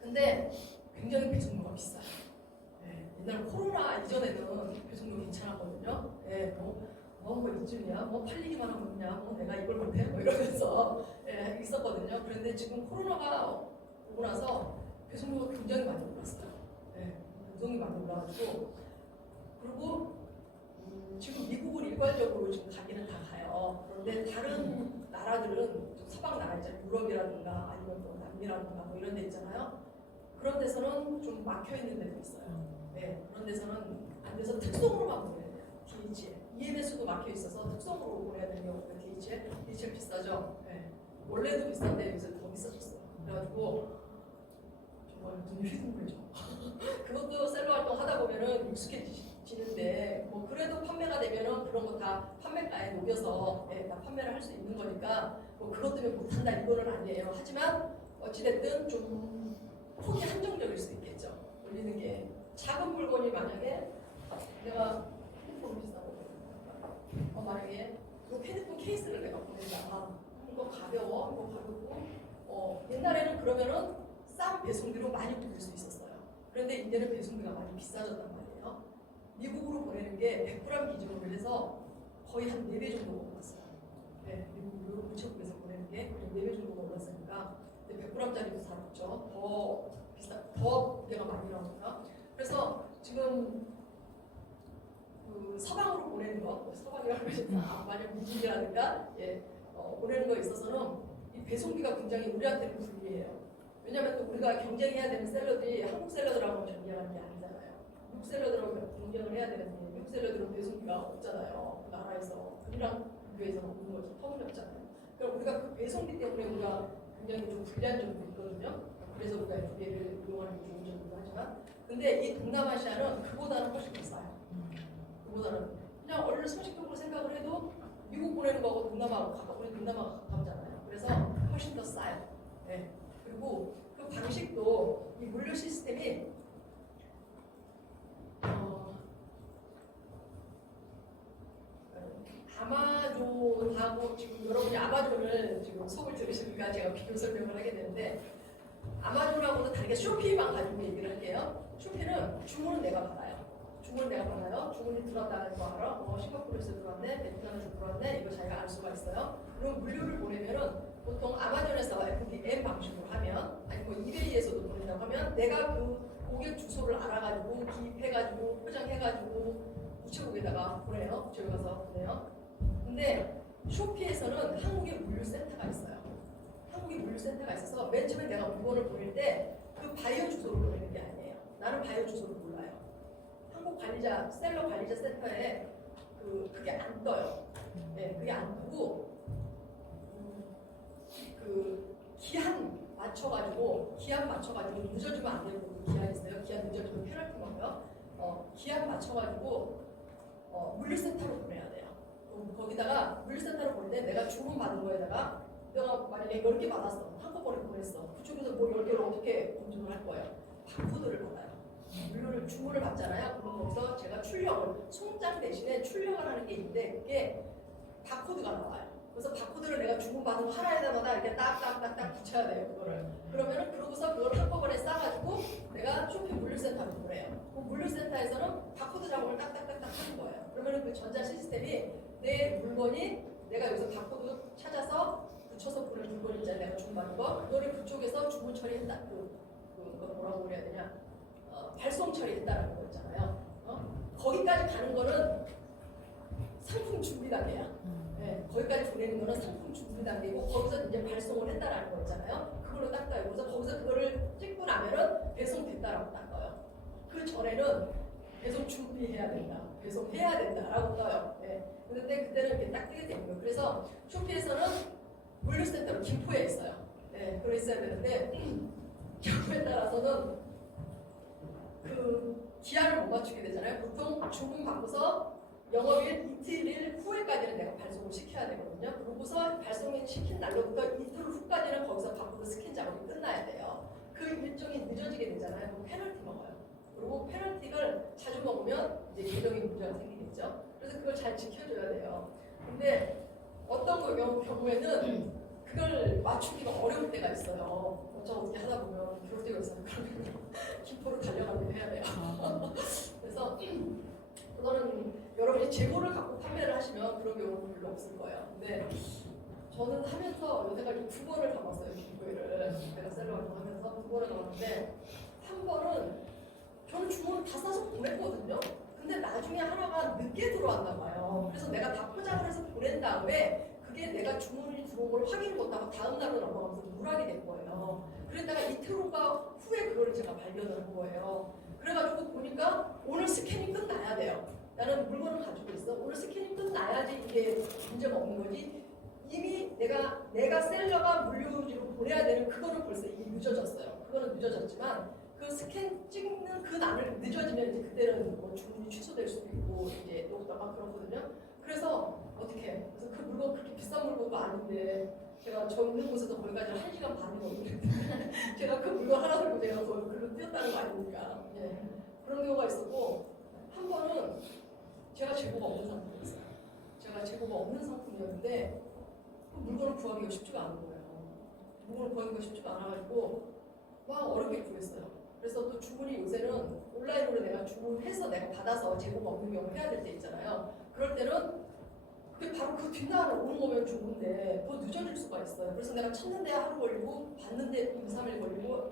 근데 굉장히 배송료가 비싸요. 예, 옛날 코로나 이전에는 배송료 괜찮았거든요. 예, 뭐 이쯤이야, 뭐 팔리기만 하면 그냥 내가 이걸 못해, 뭐 이러면서 예, 있었거든요. 그런데 지금 코로나가 오고 나서 배송료가 굉장히 많이 올랐어요. 예, 배송이 많이 올라가지고 그리고 지금 미국을 일괄적으로 지금 가기는 다 가요. 그런데 다른 나라들은 서방 나라 있잖아요. 유럽이라든가 아니면 또 남미라든가 뭐 이런 데 있잖아요. 그런 데서는 좀 막혀 있는 데도 있어요. 네, 그런 데서는 안 돼서 특송으로만 보내야 돼요. DHL. EMS도 막혀 있어서 특송으로 보내야 되는 경우가 DHL 비싸죠. 네. 원래도 비싼데 요새 더 비싸졌어요. 그래가지고 정말 눈이 휘둥글죠. 그것도 셀러 활동 하다 보면은 익숙해지는데 뭐 그래도 판매가 되면은 그런 거 다 판매가에 녹여서 다 판매를 할 수 있는 거니까 뭐 그것 때문에 못한다 이거는 아니에요. 하지만 어찌됐든 좀 폭이 한정적일 수 있겠죠. 올리는 게 작은 물건이 만약에 내가 핸드폰 비싸고 만약에 그 핸드폰 케이스를 내가 보낸다. 이거 가벼워, 이거 가볍고 옛날에는 그러면은 싼 배송비로 많이 돌릴 수 있었어요. 그런데 이제는 배송비가 많이 비싸졌단 말이에요. 미국으로 보내는 게 100g 기준으로 해서 거의 한 4배 정도가 올랐어요. 네, 미국으로 우체국에서 보내는 게 거의 4배 정도가 올랐으니까 100g짜리도 잘 없죠. 더 무게가 많이 나오니까. 그래서 지금 그 서방으로 보내는 거, 서방이라고 하셨다. 만약 미국이라든가 보내는 거에 있어서는 이 배송비가 굉장히 우리한테는 불리해요. 왜냐하면 또 우리가 경쟁해야 되는 셀러들이 한국 셀러들하고 경쟁하는 게 아니잖아요. 미국 셀러들하고 경쟁을 해야 되는데 미국 셀러들은 배송비가 없잖아요. 그 나라에서 우리랑 비교해서 먹는 거지 터무니없잖아요. 그럼 우리가 그 배송비 때문에 우리가 굉장히 좀 불리한 점도 있거든요. 그래서 우리가 FBA를 이용하는 게 좋은 점이기도 하지만 근데 이 동남아시아는 그보다는 훨씬 더 싸요. 그보다는 그냥 원래 상식적으로 생각을 해도 미국 보내는 거하고 동남아하고 우리 동남아가 가깝잖아요. 그래서 훨씬 더 싸요. 네. 그리고 그 방식도 이 물류 시스템이 아마존하고 지금 여러분이 아마존을 지금 수업을 들으시니까 제가 비교 설명을 하게 되는데 아마존하고는 다르게 쇼피만 가지고 얘기를 할게요. 쇼피는 주문은 내가 받아요. 주문이 들어왔다는 거 알아? 싱가포르에서 들어왔네, 베트남에서 들어왔네. 이거 자기가 알 수가 있어요. 그리고 물류를 보내면은 보통 아마존에서 FBM 방식으로 하면 아니 뭐 이베이에서도 보낸다고 하면 내가 그 고객 주소를 알아가지고 기입해가지고 포장해가지고 우체국에다가 보내요. 저기 가서 보내요. 근데 쇼피에서는 한국에 물류센터가 있어요. 한국에 물류센터가 있어서 맨 처음에 내가 물건을 보낼 때 그 바이오 주소를 보내는 게 아니에요. 나는 바이오 주소를 몰라요. 한국 관리자, 셀러 관리자 센터에 그게 안 떠요. 네, 그게 안 뜨고 그 기한 맞춰가지고 늦어지면 안 되는 기한 있어요. 기한 늦어지면 페널티 먹어요. 기한 맞춰가지고 물류센터로 보내야 돼요. 거기다가 물류센터로 보낼 때 내가 주문 받은 거에다가 내가 만약에 10개 받았어. 한꺼번에 보냈어. 그쪽에서 뭐 10개를 어떻게 검증을 할 거예요? 바코드를 받아요. 물류를 주문을 받잖아요. 그럼 거기서 제가 송장 대신에 출력을 하는 게 있는데 그게 바코드가 나와요. 그래서 바코드를 내가 주문받은 거 하나에다가 이렇게 딱딱딱딱 붙여야 돼요. 그거를. 그러면은 그러고서 그걸 한꺼번에 싸가지고 내가 쇼핑 물류센터로 보내요. 그 물류센터에서는 바코드 작업을 딱딱딱딱 하는 거예요. 그러면은 그 전자 시스템이 내 물건이 내가 여기서 바코드 찾아서 붙여서 보낼 물건 있잖아요. 내가 주문받은 거. 그거를 그쪽에서 주문 처리했다. 그거 뭐라고 그래야 되냐. 발송 처리했다라는 거 있잖아요. 거기까지 가는 거는 상품 준비 단계야. 네, 거기까지 보내는 거는 상품 준비 단계고 거기서 이제 발송을 했다라는 거 있잖아요. 그걸로 닦아요. 그래서 거기서 그거를 찍고 나면은 배송됐다라고 닦아요. 그 전에는 배송 준비해야 된다, 배송해야 된다라고 떠요. 네. 근데 그때는 이렇게 딱 뜨게 되는 거예요. 그래서 쇼피에서는 물류센터로 김포에 있어요. 네, 그러 있어야 되는데 경우에 따라서는 그 기한을 못 맞추게 되잖아요. 보통 주문 받고서 영업일 이틀 후에까지는 내가 발송을 시켜야 되거든요. 그러고서 발송을 시킨 날로부터 이틀 후까지는 거기서 바꾸는 스캔 작업이 끝나야 돼요. 그 일정이 늦어지게 되잖아요. 그럼 페널티 먹어요. 그리고 페널티를 자주 먹으면 이제 계정이 문제가 생기겠죠. 그래서 그걸 잘 지켜줘야 돼요. 근데 어떤 경우에는 그걸 맞추기가 어려울 때가 있어요. 저 어떻게 하다 보면 그럴 때가 있어요. 그러면 김포로 달려가기도 해야 돼요. 그래서 그거는 여러분이 재고를 갖고 판매를 하시면 그런 경우는 별로 없을 거예요. 근데 저는 하면서 여태까지 2번을 가봤어요. 김포를 내가 셀러 활동하면서 2번을 가봤는데 한 번은 저는 주문을 다 싸서 보냈거든요. 근데 나중에 하나가 늦게 들어왔나 봐요. 그래서 내가 다 포장을 해서 보낸 다음에 그게 내가 주문이 들어온 걸 확인을 못하고 다음 날로 넘어가면서 누락이 된 거예요. 그랬다가 이틀 후에 그거를 제가 발견을 한 거예요. 그래가지고 보니까 오늘 스캔이 끝나야 돼요. 나는 물건을 가지고 있어. 오늘 스캔이 끝나야지 이게 문제가 없는 거지. 이미 내가 셀러가 물류지로 보내야 되는 그거는 벌써 이미 늦어졌어요. 그거는 늦어졌지만 그 스캔 찍는 그 날을 늦어지면 이제 그때는 뭐 주문이 취소될 수도 있고 이제 또다가 그렇거든요. 그래서 어떻게 해? 그래서 그 물건 그렇게 비싼 물건도 아닌데 제가 저 있는 곳에서 거기까지 1시간 반이 넘는데 제가 그 물건 하나 들고 제가 그걸로 뛰었다는 거 아닙니까? 예. 그런 경우가 있었고 한 번은 제가 재고가 없는 상품이었어요. 제가 재고가 없는 상품이었는데 그 물건을 구하기가 쉽지가 않은 거예요. 물건을 구하기가 쉽지가 않아가지고 막 어렵게 구했어요. 그래서 또 주문이 요새는 온라인으로 내가 주문해서 내가 받아서 재고가 없는 경우 해야 될 때 있잖아요. 그럴 때는 그게 바로 그 뒷날에 오는 거면 좋은데 더 늦어질 수가 있어요. 그래서 내가 찾는 데 하루 걸리고 받는 데 2, 3일 걸리고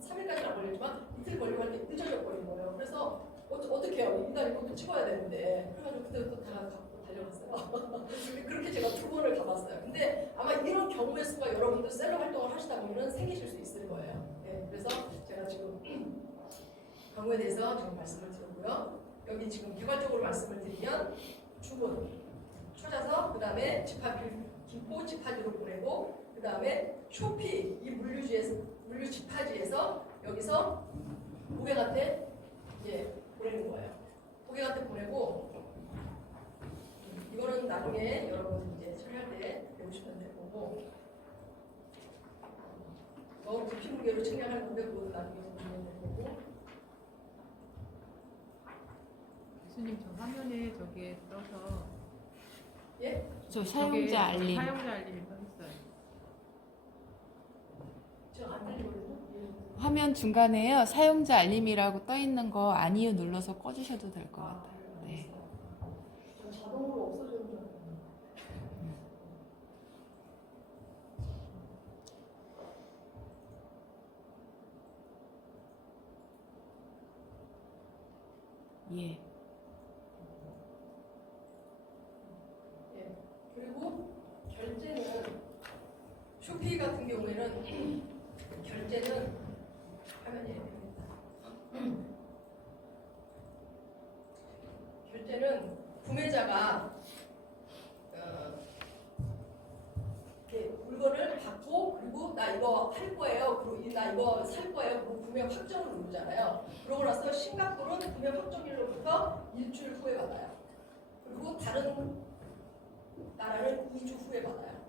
3일까지는 안 걸리지만 이틀 걸리고 할 때 늦어져 버린 거예요. 그래서 어떻게 해요? 이날 이것도 찍어야 되는데 그래가지고 그때부터 다 갖고 달려갔어요. 그렇게 제가 2번을 가봤어요. 근데 아마 이런 경우의 수가 여러분들 셀러 활동을 하시다 보면 생기실 수 있을 거예요. 네, 그래서 제가 지금 경우에 대해서 지금 말씀을 드렸고요. 여기 지금 개괄적으로 말씀을 드리면 주문 찾아서 그 다음에 김포 집하지로 보내고 그 다음에 쇼피 이 물류 집하지에서 여기서 고객한테 이제 보내는 거예요. 고객한테 보내고 이거는 나중에 여러분 이제 처리할 때 배우시면 될 거고 부피 무게로 측량하는 건데 그것도 나중에 보시면 될 거고. 교수님 저 화면에 저게 떠서 예? 저 사용자 알림. 사용자 알림이 떠 있어요. 저 안 들리거든요. 예. 화면 중간에요. 사용자 알림이라고 떠 있는 거 아니요 눌러서 꺼주셔도 될 것 같아요. 네. 저 자동으로 없어지는 줄 알았는데. 예. 예. 그리고 결제는 쇼피 같은 경우에는 결제는 화면이 결제는 구매자가 이렇게 물건을 받고 그리고 나 이거 할 거예요. 그리고 나 이거 살 거예요. 그리고 구매 확정을 누르잖아요. 그러고 나서 싱가포르는 구매 확정일로부터 일주일 후에 받아요. 그리고 다른 나라는 2주 후에 받아요.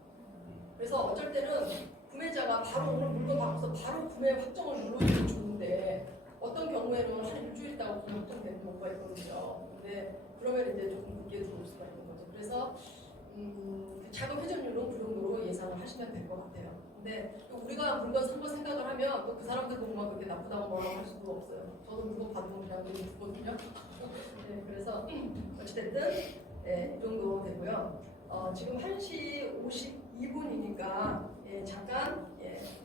그래서 어쩔 때는 구매자가 바로 오늘 물건 받고서 바로 구매 확정을 눌러주면 좋은데 어떤 경우에는 한 일주일 있다가 구매 확정되는 경우가 있거든요. 근데 그러면 이제 조금 늦게 들어올 수가 있는 거죠. 그래서 자금 회전율은 그 정도로 예상을 하시면 될 것 같아요. 근데 또 우리가 물건 산 거 생각을 하면 또 그 사람들 보고만 그렇게 나쁘다고 뭐라고 할 수도 없어요. 저도 물건 받으면 그냥 눈이 죽거든요. 네, 그래서 어찌됐든 네, 이 정도 되고요. 지금 1시 52분이니까 예, 잠깐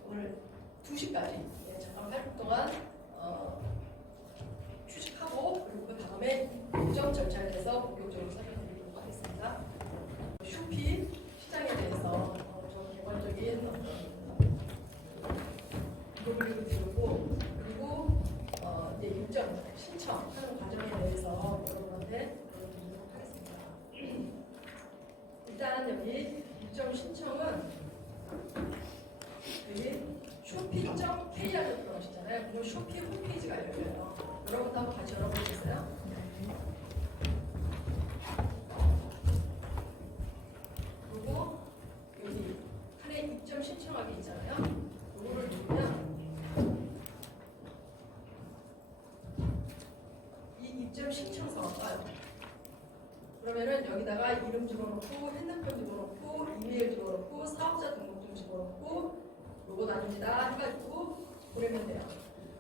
오늘 2시까지 잠깐 8분 동안 휴식하고 그리고 그 다음에 일정 절차에 대해서 본격적으로 설명드리도록 하겠습니다. 홈페이지가 열려요. 여러분도 한번 같이 열어보겠어요? 그리고 여기 한해 입점 신청하기 있잖아요. 이거를 누르면 이 입점 신청서가 떠요. 그러면은 여기다가 이름 집어넣고 핸드폰 집어넣고 이메일 집어넣고 사업자 등록증 집어넣고 요거 나눕니다 해가지고 보내면 돼요.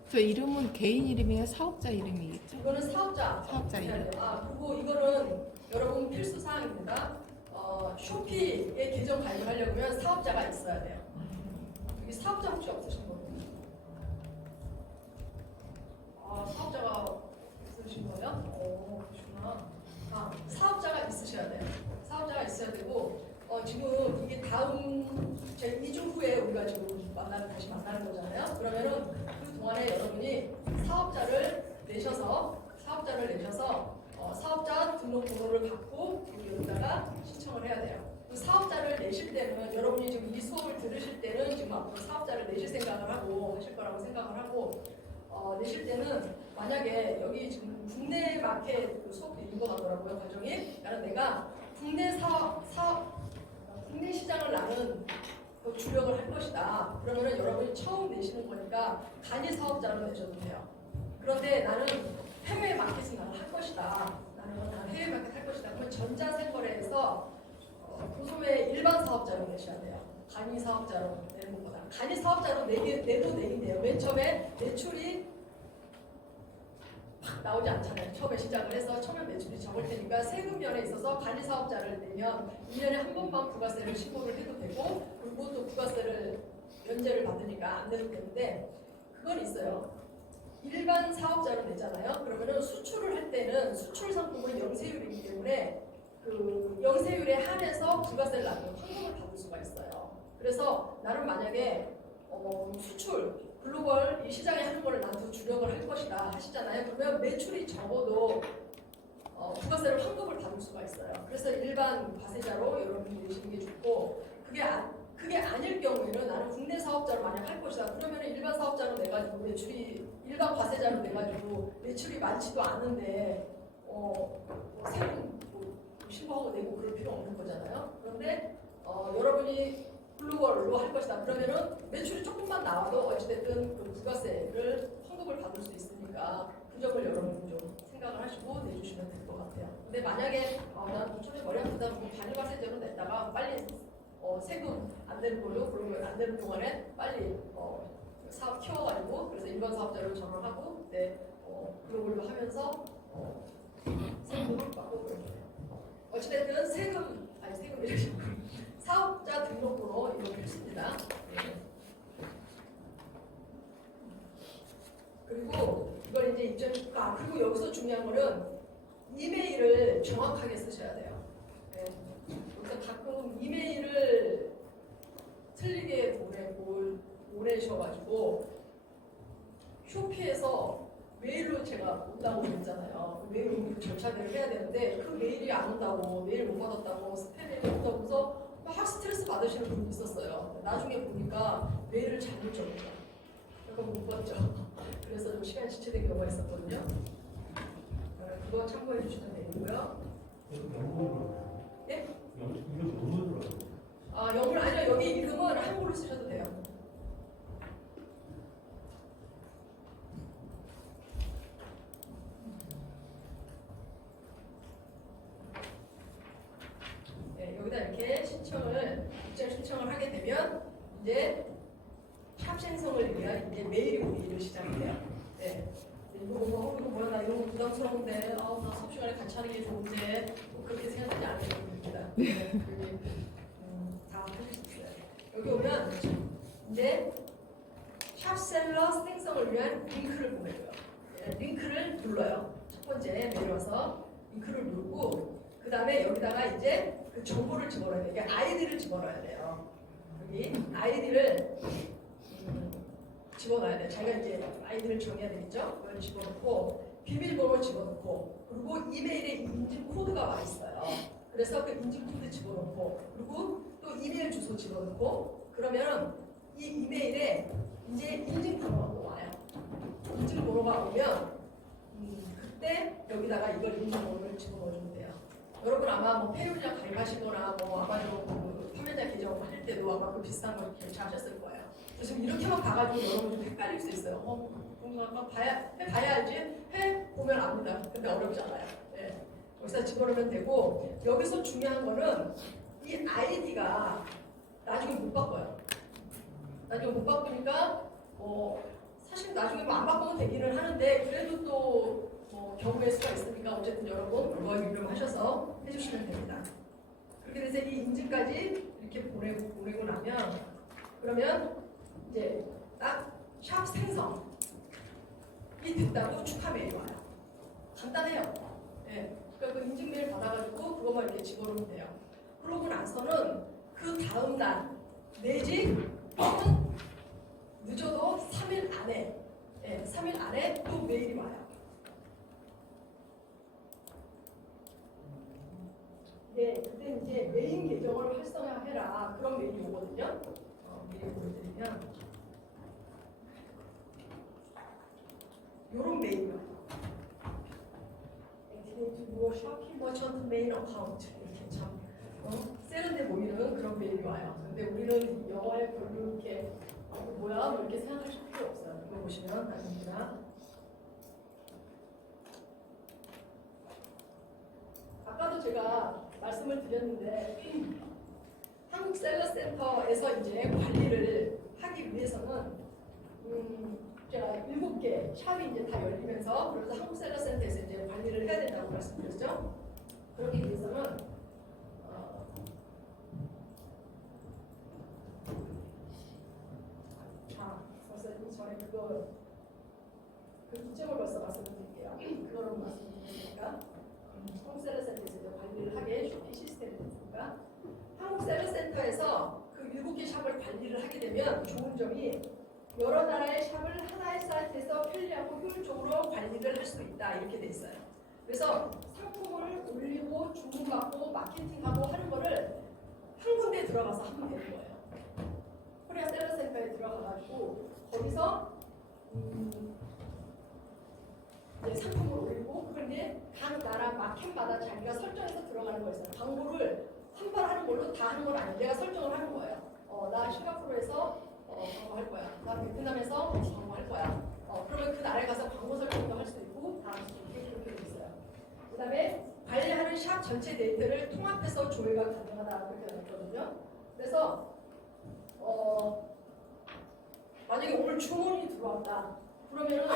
저 이름은 개인 이름이에요? 사업자 이름이겠죠? 이거는 사업자 이름. 그리고 이거는 여러분 필수 사항입니다. 쇼피에 계정 가입하려면 사업자가 있어야 돼요. 여기 사업자 혹시 없으신 분? 사업자가 있으신 거예요? 그러시구나. 사업자가 있으셔야 돼요. 사업자가 있어야 되고 지금 이게 다음 제 2주 후에 우리가 지금 다시 만나는 거잖아요. 그러면은 그 동안에 여러분이 사업자를 내셔서 사업자 등록번호를 갖고 여기다가 신청을 해야 돼요. 그 사업자를 내실 때는 여러분이 지금 이 수업을 들으실 때는 지금 앞으로 사업자를 내실 생각을 하고 하실 거라고 생각을 하고 내실 때는 만약에 여기 지금 국내 마켓 그 수업도 있고 하더라고요. 과정이. 그러니까 내가 국내 국내 시장을 나는 그 주력을 할 것이다. 그러면은 여러분이 처음 내시는 거니까 간이 사업자로 내셔도 돼요. 그런데 나는 해외 마켓을 나는 할 것이다. 나는 해외 마켓 할 것이다. 그러면 전자생거래에서 고소매 일반 사업자로 내셔야 돼요. 간이 사업자로 내는 것보다. 간이 사업자로 내도 내긴 돼요. 맨 처음에 매출이 팍 나오지 않잖아요. 처음에 시작을 해서 처음에 매출이 적을 테니까 세금 면에 있어서 간이 사업자를 내면 1년에 한 번만 부가세를 신고를 해도 되고 그리고 또 부가세를 면제를 받으니까 안 내도 되는데 그건 있어요. 일반 사업자로 내잖아요. 그러면은 수출을 할 때는 수출 상품은 영세율이기 때문에 그 영세율에 한해서 부가세를 나누면 환급을 받을 수가 있어요. 그래서 나는 만약에 수출 글로벌 이 시장에 하는 거를 나도 주력을 할 것이다 하시잖아요. 그러면 매출이 적어도 부가세를 환급을 받을 수가 있어요. 그래서 일반 과세자로 여러분이 내시는 게 좋고 그게 아닐 경우에는 나는 국내 사업자로 만약 할 것이다. 그러면 일반 사업자로 내가지고 매출이 일반 과세자로 내가지고 매출이 많지도 않은데 세금 신고하고 내고 그럴 필요 없는 거잖아요. 그런데 여러분이 글로벌로 할 것이다. 그러면은 매출이 조금만 나와도 어찌됐든 그 부가세를 환급을 받을 수 있으니까 그 점을 여러분이 좀 생각을 하시고 내주시면 될 것 같아요. 근데 만약에 난 처음에 머리 아프다 뭐 간이과세제로 냈다가 빨리 세금 안 내는 걸로 그러면 안 되는 동안에 빨리 사업 키워가지고 그래서 일반 사업자로 전환하고 글로벌로 하면서 세금을 받고 그러면 어찌됐든 세금이라고 사업자 등록번호 이거 필수입니다. 그리고 이걸 이제 그리고 여기서 중요한 거는 이메일을 정확하게 쓰셔야 돼요. 그래서 가끔 이메일을 틀리게 보내셔가지고 쇼피에서 메일로 제가 온다고 그랬잖아요. 메일 오는 절차들을 해야 되는데 그 메일이 안 온다고 메일 못 받았다고 스팸이 온다고 해서 막 스트레스 받으시는 분이 있었어요. 나중에 보니까 메일을 잘못 적었다. 그건 못 봤죠. 그래서 좀 시간이 지체된 경우가 있었거든요. 그거 참고해 주시면 되고요. 예? 영어로 아니요. 여기 이름은 한국어로 쓰셔도 돼요. 여기다 이렇게 입장 신청을 하게 되면 이제 샵 생성을 위한 이제 메일이 오기를 시작해요. 이거 뭐야 나 이런 거 부담스러운데 나 수업 시간에 같이 하는 게 좋은데 그렇게 생각하지 않으셔도 됩니다. 다 하실 수 있어요. 여기 오면 이제 샵셀러 생성을 위한 링크를 보내줘요. 링크를 눌러요. 첫 번째 메일 와서 링크를 누르고 그 다음에 여기다가 이제 그 정보를 집어넣어야 돼요. 그러니까 아이디를 집어넣어야 돼요. 여기 아이디를 집어넣어야 돼요. 자기가 이제 아이디를 정해야 되겠죠? 그걸 집어넣고 비밀번호 집어넣고 그리고 이메일에 인증 코드가 와 있어요. 그래서 그 인증 코드 집어넣고 그리고 또 이메일 주소 집어넣고 그러면 이 이메일에 이제 인증 번호가 와요. 인증 번호가 오면 그때 여기다가 이걸 인증 번호를 집어넣어주면 돼요. 여러분 아마 뭐 페이로자 가입하시거나 뭐 아마도 그 판매자 계정 하실 때도 아마 그 비슷한 걸 결제하셨을 거예요. 그래서 지금 이렇게만 봐가지고 여러분 좀 헷갈릴 수 있어요. 뭔가 해봐야지 해보면 압니다. 근데 어렵지 않아요. 예. 여기서 집어넣으면 되고 여기서 중요한 거는 이 아이디가 나중에 못 바꿔요. 나중에 못 바꾸니까 사실 나중에 뭐 안 바꾸면 되기는 하는데 그래도 또 경우의 수가 있으니까 어쨌든 여러분 그거 유념하셔서 해주시면 됩니다. 그렇게 돼서 이 인증까지 이렇게 보내고 나면 그러면 이제 딱 샵 생성이 됐다고 축하 메일이 와요. 간단해요. 예. 그러니까 그 인증 메일 받아가지고 그것만 이렇게 집어넣으면 돼요. 그러고 나서는 그 다음 날 내지 또는 늦어도 3일 안에 3일 안에 또 메일이 와요. 그때 이제 메인 계정을 활성화해라 그런 메일이 오거든요. 메일 보여드리면 이런 메일이 와요. Activate your Shopee Merchant Main Account 이렇게 참 세련돼 보이는 그런 메일이 와요. 근데 우리는 영어에 별로 이렇게 뭐야 뭐 이렇게 생각하실 필요 없어요. 이거 보시면 아닙니다. 아까도 제가 말씀을 드렸는데 한국셀러센터에서 이제 관리를 하기 위해서는 제가 7개 샵이 이제 다 열리면서 그래서 한국셀러센터에서 이제 관리를 해야 된다고 말씀드렸죠. 그러기 위해서는 벌써 전에 그 기점을 벌써 말씀드릴게요. 그거로 말씀드리니까 한국셀러센터에서 이제 관리를 하게 쇼핑 시스템이 됐으니까 한국셀러센터에서 그 7개 샵을 관리를 하게 되면 좋은 점이 여러 나라의 샵을 하나의 사이트에서 편리하고 효율적으로 관리를 할 수 있다 이렇게 돼 있어요. 그래서 상품을 올리고 주문받고 마케팅하고 하는 거를 한 군데에 들어가서 하면 되는 거예요. 코리아 셀러센터에 들어가가지고 거기서 이제 상품을 올리고 그런데 각 나라 마켓마다 자기가 설정해서 들어가는 거 있어요. 광고를 한 번 하는 걸로 다 하는 건 아니에요. 내가 설정을 하는 거예요. 나 싱가포르에서 광고할 거야. 나 베트남에서 광고할 거야. 그러면 그 나라에 가서 광고 설정도 할 수 있고 다 할 수 있게 그렇게 돼 있어요. 그 다음에 관리하는 샵 전체 데이터를 통합해서 조회가 가능하다 그렇게 나왔거든요. 그래서 만약에 오늘 주문이 들어왔다. 그러면은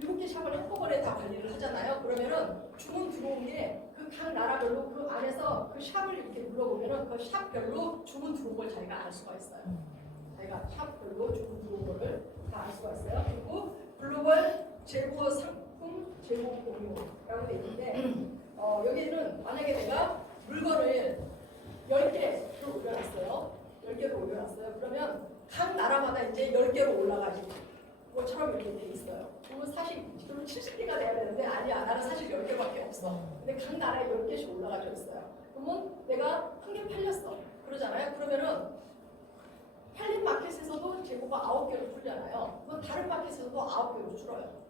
7개 샵을 한꺼번에 다 관리를 하잖아요. 그러면은 주문 들어온 게 그 각 나라별로 그 안에서 그 샵을 이렇게 눌러보면은 그 샵별로 주문 들어온 걸 자기가 알 수가 있어요. 자기가 샵별로 주문 들어온 거를 다 알 수가 있어요. 그리고 글로벌 재고 상품 재고 공유라고 돼 있는데 여기는 만약에 내가 물건을 10개를 올려놨어요. 10개를 올려놨어요. 그러면 각 나라마다 이제 10개로 올라가지. 그것처럼 이렇게 돼 있어요. 그러면 사실 70개가 돼야 되는데 아니야. 나는 사실 10개밖에 없어. 근데 각 나라에 10개씩 올라가져 있어요. 그러면 내가 한 개 팔렸어. 그러잖아요. 그러면은 팔린 마켓에서도 재고가 9개로 줄잖아요. 그건 다른 마켓에서도 9개로 줄어요.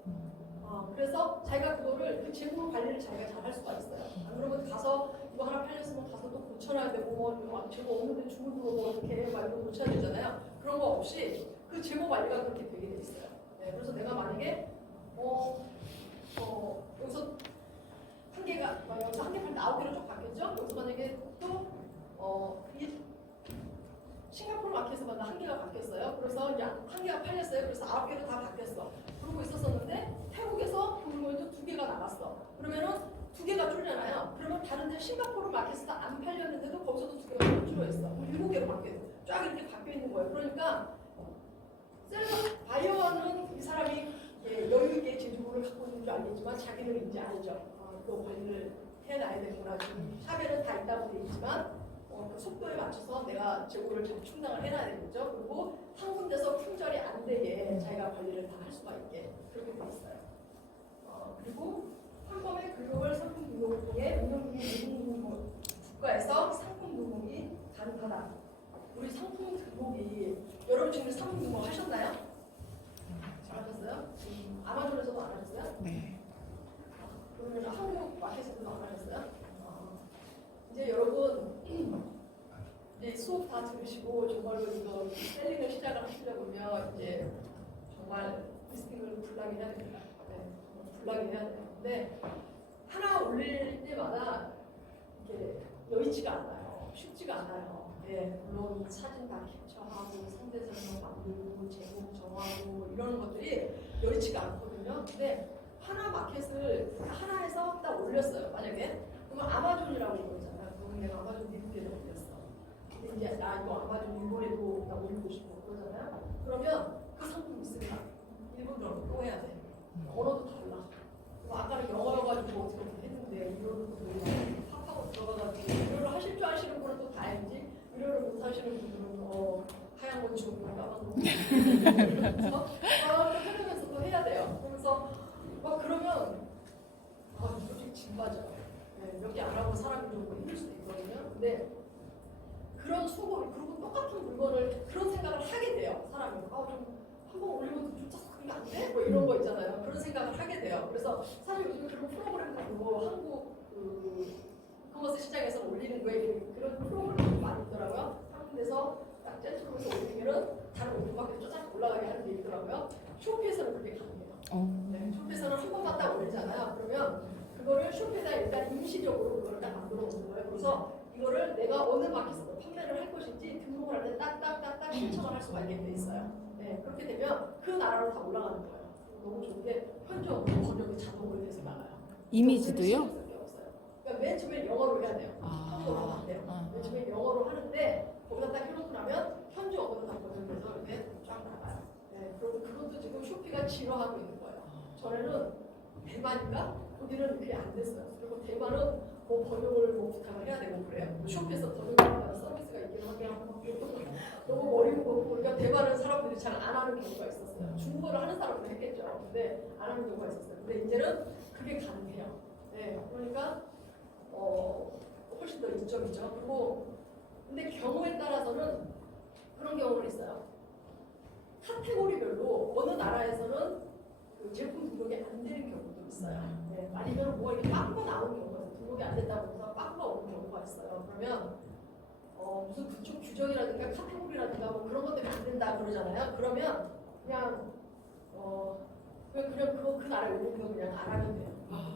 그래서 자기가 그거를 그 재고 관리를 자기가 잘 할 수가 있어요. 안 그러면 가서 이거 하나 팔렸으면 가서 또 고쳐놔야 되고 재고 없는데 주문 들어오고 어떻게 해? 막 이거 고쳐야 되잖아요. 그런 거 없이 그 재고 관리가 그렇게 되게 돼 있어요. 그래서 내가 만약에 여기서 한 개가 여기서 한 개 팔 때 9개로 쭉 바뀌었죠? 여기서 만약에 또 싱가포르 마켓에서마다 한 개가 바뀌었어요. 그래서 이제 한 개가 팔렸어요. 그래서 9개로 다 바뀌었어. 그러고 있었었는데 태국에서 그 물건이 2개가 나갔어. 그러면은 2개가 줄잖아요. 그러면 다른데 싱가포르 마켓에서 안 팔렸는데도 거기서도 2개가 줄어 있어. 7개로 바뀌어. 쫙 이렇게 바뀌어 있는 거예요. 그러니까 바이어는 이 사람이 여유 있게 제주도를 갖고 있는 줄 알겠지만 자기는 이제 알죠. 또 관리를 해놔야 되구나. 샵에는 다 있다고 돼 있지만 그 속도에 맞춰서 내가 재고를 잘 충당을 해놔야 되겠죠. 그리고 한 군데서 품절이 안 되게 자기가 관리를 다 할 수가 있게 그렇게 돼 있어요. 그리고 한 번에 글로벌 상품 등록을 통해 운영 국가에서 상품 등록이 가능하다. 우리 상품 등록이 여러분 지금 상품 등록 하셨나요? 안 하셨어요? 네. 그러면 한국 마켓에서도 안 하셨어요? 이제 여러분 이제 수업 다 들으시고 정말로 이거 셀링을 시작을 하시려면 이제 정말 리스팅을 불나게 해야 됩니다. 네, 불나게 해야 돼요. 근데 하나 올릴 때마다 이게 여의치가 않아요. 쉽지가 않아요. 예, 물론 사진 다 캡처하고 상대 설명 만들고 제목 정하고 이런 것들이 여의치가 않거든요. 근데 하나 마켓을 하나에서 딱 올렸어요. 만약에 그러면 아마존이라고 그러잖아요. 그러면 내가 아마존 미국에도 올렸어. 근데 이제 나 이거 아마존 일본에도 나 올리고 싶어 그러잖아요. 그러면 그 상품 있으면 일본어로 또 해야 돼. 언어도 달라. 그럼 아까는 영어여가지고 어떻게 했는데 이거를 또 팝하고 들어가가지고 이거를 하실 줄 아시는 분은 또 다행이지 이거를 못 하시는 분들은 하얀 건축 까만 건축 이러면서 하면서 또 해야 돼요. 그래서 막 그러면 솔직히 진 빠져. 네, 몇 개 안 하고 사람이 좀 힘들 수도 있거든요. 근데 그런 수고를 그리고 똑같은 물건을 그런 생각을 하게 돼요. 사람이 좀 한번 올리면 좀 짜증이 안 돼? 뭐 이런 거 있잖아요. 그런 생각을 하게 돼요. 그래서 사실 요즘 그런 프로그램도 한국 커머스 시장에서 올리는 거에 그런 프로그램이 많이 있더라고요. 한 군데서 딱 짤투로서 올리면은 다른 오픈마켓에 쪼작 올라가게 하는 게 있더라고요. 쇼피에서는 그렇게 가능해요. 네, 쇼피에서는 한 번만 딱 올리잖아요. 그러면 그거를 쇼피에다 일단 임시적으로 그걸 딱 만들어 놓는 거예요. 그래서 이거를 내가 어느 마켓에서 판매를 할 것인지 등록을 할 때 딱딱딱딱 신청을 할 수가 있게 돼 있어요. 네, 그렇게 되면 그 나라로 다 올라가는 거예요. 너무 좋은 게 현지어로 번역이 자동으로 돼서 나가요. 이미지도요? 그러니까 맨 처음에 영어로 해야 돼요. 한국어로 하면 안 돼요. 맨 처음에 영어로 하는데 거기다 딱 해놓고 나면 현지 언어로 다 번역돼서 이렇게 쫙 나가요. 네, 그리고 그것도 지금 쇼피가 진화하고 있는 거예요. 전에는 대만인가? 거기는 그게 안 됐어요. 그리고 대만은 뭐 번역을 뭐 부탁을 해야 되고 그래요. 쇼피에서 번역하는 서비스가 있긴 하게 하고 너무 머리 무겁고 그러니까 대만은 사람들이 잘 안 하는 경우가 있었어요. 중국어를 하는 사람도 했겠죠. 근데 안 하는 경우가 있었어요. 근데 이제는 그게 가능해요. 네, 그러니까 훨씬 더 이점이죠. 그리고 근데 경우에 따라서는 그런 경우는 있어요. 카테고리별로 어느 나라에서는 그 제품 등록이 안 되는 경우도 있어요. 네, 아니면 뭐 이렇게 빵꾸가 나오는 경우가 있어요. 등록이 안 됐다고 해서 빵꾸가 오는 경우가 있어요. 그러면 무슨 그쪽 규정이라든가 카테고리라든가 뭐 그런 것 때문에 안 된다 그러잖아요. 그러면 그냥 그냥 그 나라에 올리는 거 그냥 안 하면 돼요.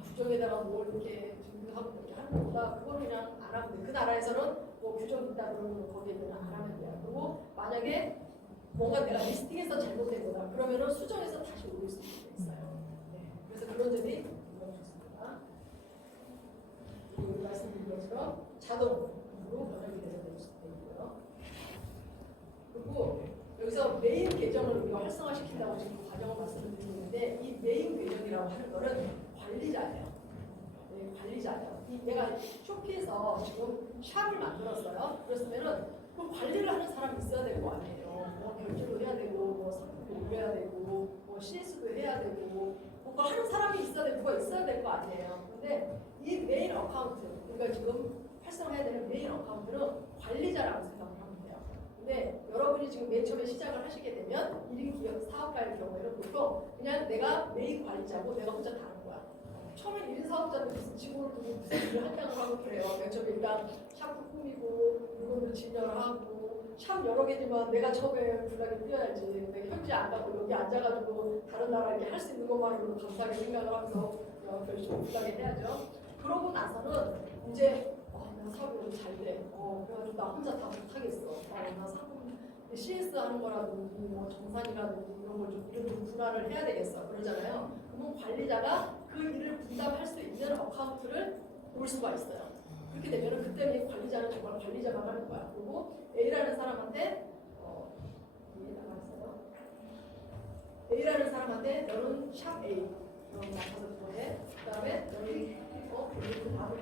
규정에다가 뭐 이렇게 준비하고 이렇게 하는 것보다 그걸 그냥 안 하면 돼요. 그 나라에서는 뭐 규정이 있다 그러면 거기에 그냥 안 하면 돼요. 그리고 만약에 뭔가 내가 리스팅에서 잘못된 거다 그러면은 수정해서 다시 올릴 수 있어요. 네, 그래서 그런 점이 너무 좋습니다. 그리고 말씀드린 것처럼 자동으로 번역이 돼서 될 수도 있고요. 그리고 여기서 메인 계정을 우리가 활성화시킨다고 지금 과정을 말씀을 드리는데 이 메인 계정이라고 하는 거는 관리자예요. 네, 관리자예요. 내가 쇼피에서 지금 샵을 만들었어요. 그랬으면은 그 관리를 하는 사람이 있어야 될 거 아니에요. 뭐 결제도 해야 되고, 뭐 상품도 올려야 되고, 뭐 CS도 해야 되고, 뭔가 하는 사람이 있어야 돼, 누가 있어야 될 거 아니에요. 근데 이 메인 어카운트, 우리가 지금 활성화해야 되는 메인 어카운트는 관리자라고 생각을 하면 돼요. 근데 여러분이 지금 맨 처음에 시작을 하시게 되면 1인 기업 사업가의 경우에는 보통 그냥 내가 메인 관리자고 내가 혼자 다 하는 거야. 처음에 1인 사업자도 무슨 직원을 두고 무슨 일을 한다고 하고 그래요. 맨 처음에 일단 샵도 꾸미고 물건도 진열하고 샵 여러 개지만 내가 처음에 불나게 뛰어야지. 내가 현지 안 가고 여기 앉아가지고 다른 나라 이렇게 할 수 있는 것만으로도 감사하게 생각을 하면서 열심히 불나게 해야죠. 그러고 나서는 이제 나 사업이 너무 잘 돼. 그래가지고 나 혼자 다 못하겠어. 나 상품 CS 하는 거라든지 뭐 정산이라든지 이런 걸 좀 분할을 해야 되겠어. 그러잖아요. 그러면 관리자가 그 일을 분담할 수 있는 어카운트를 볼 수가 있어요. 그렇게 되면 그때는 관리자는 정말 관리자만 하는 거야. 그리고 A라는 사람한테 A라는 사람한테 너는 샵 A 너는 나가서 그거해. 그 다음에 너는 그 다음에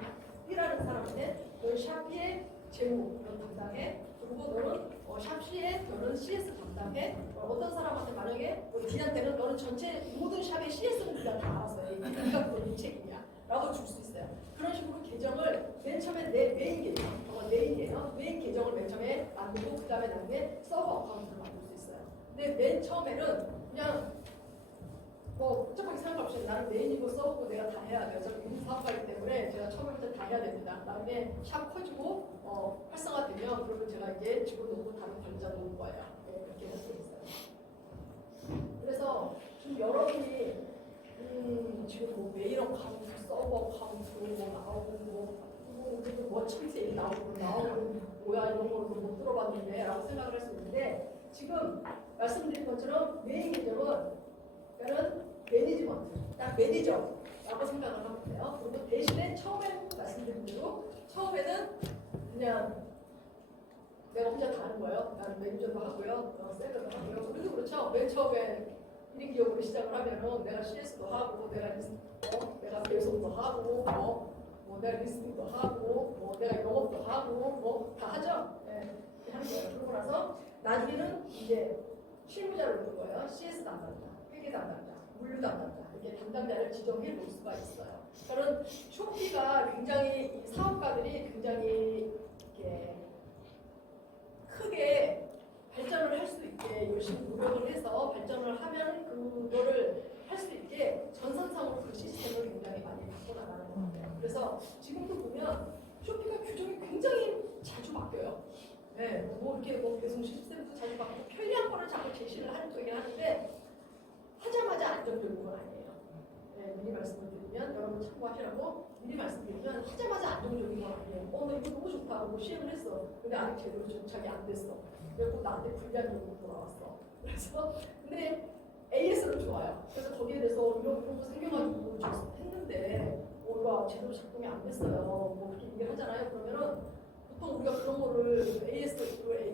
B라는 사람한테 너는 샵 B의 재무 너 담당해. 그리고 너는 샵 C에 너는 CS 담당해. 어떤 사람한테 만약에 D한테는 너는 전체 모든 샵의 CS는 네가 다 알아서 해. 네가 그거 네 책임이야. 라고 줄 수 있어요. 그런 식으로 계정을 맨 처음에 내 메인 계정, 메인 계정을 맨 처음에 만들고 그 다음에 나중에 서버 어카운트를 만들 수 있어요. 근데 맨 처음에는 그냥 뭐 복잡하게 생각 없이 없이 나는 메인이고 서브고 내가 다 해야 돼요. 저는 유닛 사업가이기 때문에 제가 처음부터 다 해야 됩니다. 그다음에 샵 커지고 활성화되면 그러면 제가 이제 집어넣고 다른 관리자 놓을 거예요. 네, 그렇게 할 수 있어요. 그래서 지금 여러분이 지금 뭐 메일업 카운트, 서버 카운트 뭐 나오고 뭐 참새 나오고 뭐야 이런 거는 못 들어봤는데 라고 생각을 할 수 있는데 지금 말씀드린 것처럼 메인 계정은 매니지먼트, 딱 매니저라고 생각을 하면 돼요. 그리고 대신에 처음에 말씀드린 대로 처음에는 그냥 내가 혼자 다 하는 거예요. 나는 매니저도 하고요, 셀러도 하고요. 그래도 그렇죠. 맨 처음에 1인 기업으로 시작을 하면은 내가 CS도 하고, 내가 배송도 하고, 내가 리스팅도 하고, 내가 영업도 하고, 다 하죠. 네, 하는 거예요. 그러고 나서 나중에는 이제 실무자를 놓는 거예요. CS 담당자, 회계 담당자, 물류 담당자 이렇게 담당자를 지정해 놓을 수가 있어요. 그런 쇼피가 굉장히 이 사업가들이 굉장히 이렇게 크게 발전을 할 수 있게 열심히 노력을 해서 발전을 하면 그거를 할 수 있게 전산상으로 그 시스템을 굉장히 많이 바꿔나가는 것 같아요. 그래서 지금도 보면 쇼핑가 규정이 굉장히 자주 바뀌어요. 네, 뭐 이렇게 뭐 배송 시스템도 자주 바뀌고 편리한 거를 자꾸 제시를 하는 쪽이긴 하는데 하자마자 안정적인 건 아니에요. 네, 미리 말씀을 드리면 여러분 참고하시라고 미리 말씀드리면 하자마자 안정적인 건 아니에요. 나 이거 너무 좋다 하고 시행을 했어. 근데 아직 제대로 정착이 안 됐어. 그리고 나한테 불리한 요구가 돌아왔어. 그래서 근데 AS는 좋아요. 그래서 거기에 대해서 이런 거 생겨가지고 했는데 이거 제대로 작동이 안 됐어요. 뭐 그렇게 얘기를 하잖아요. 그러면은 보통 우리가 그런 거를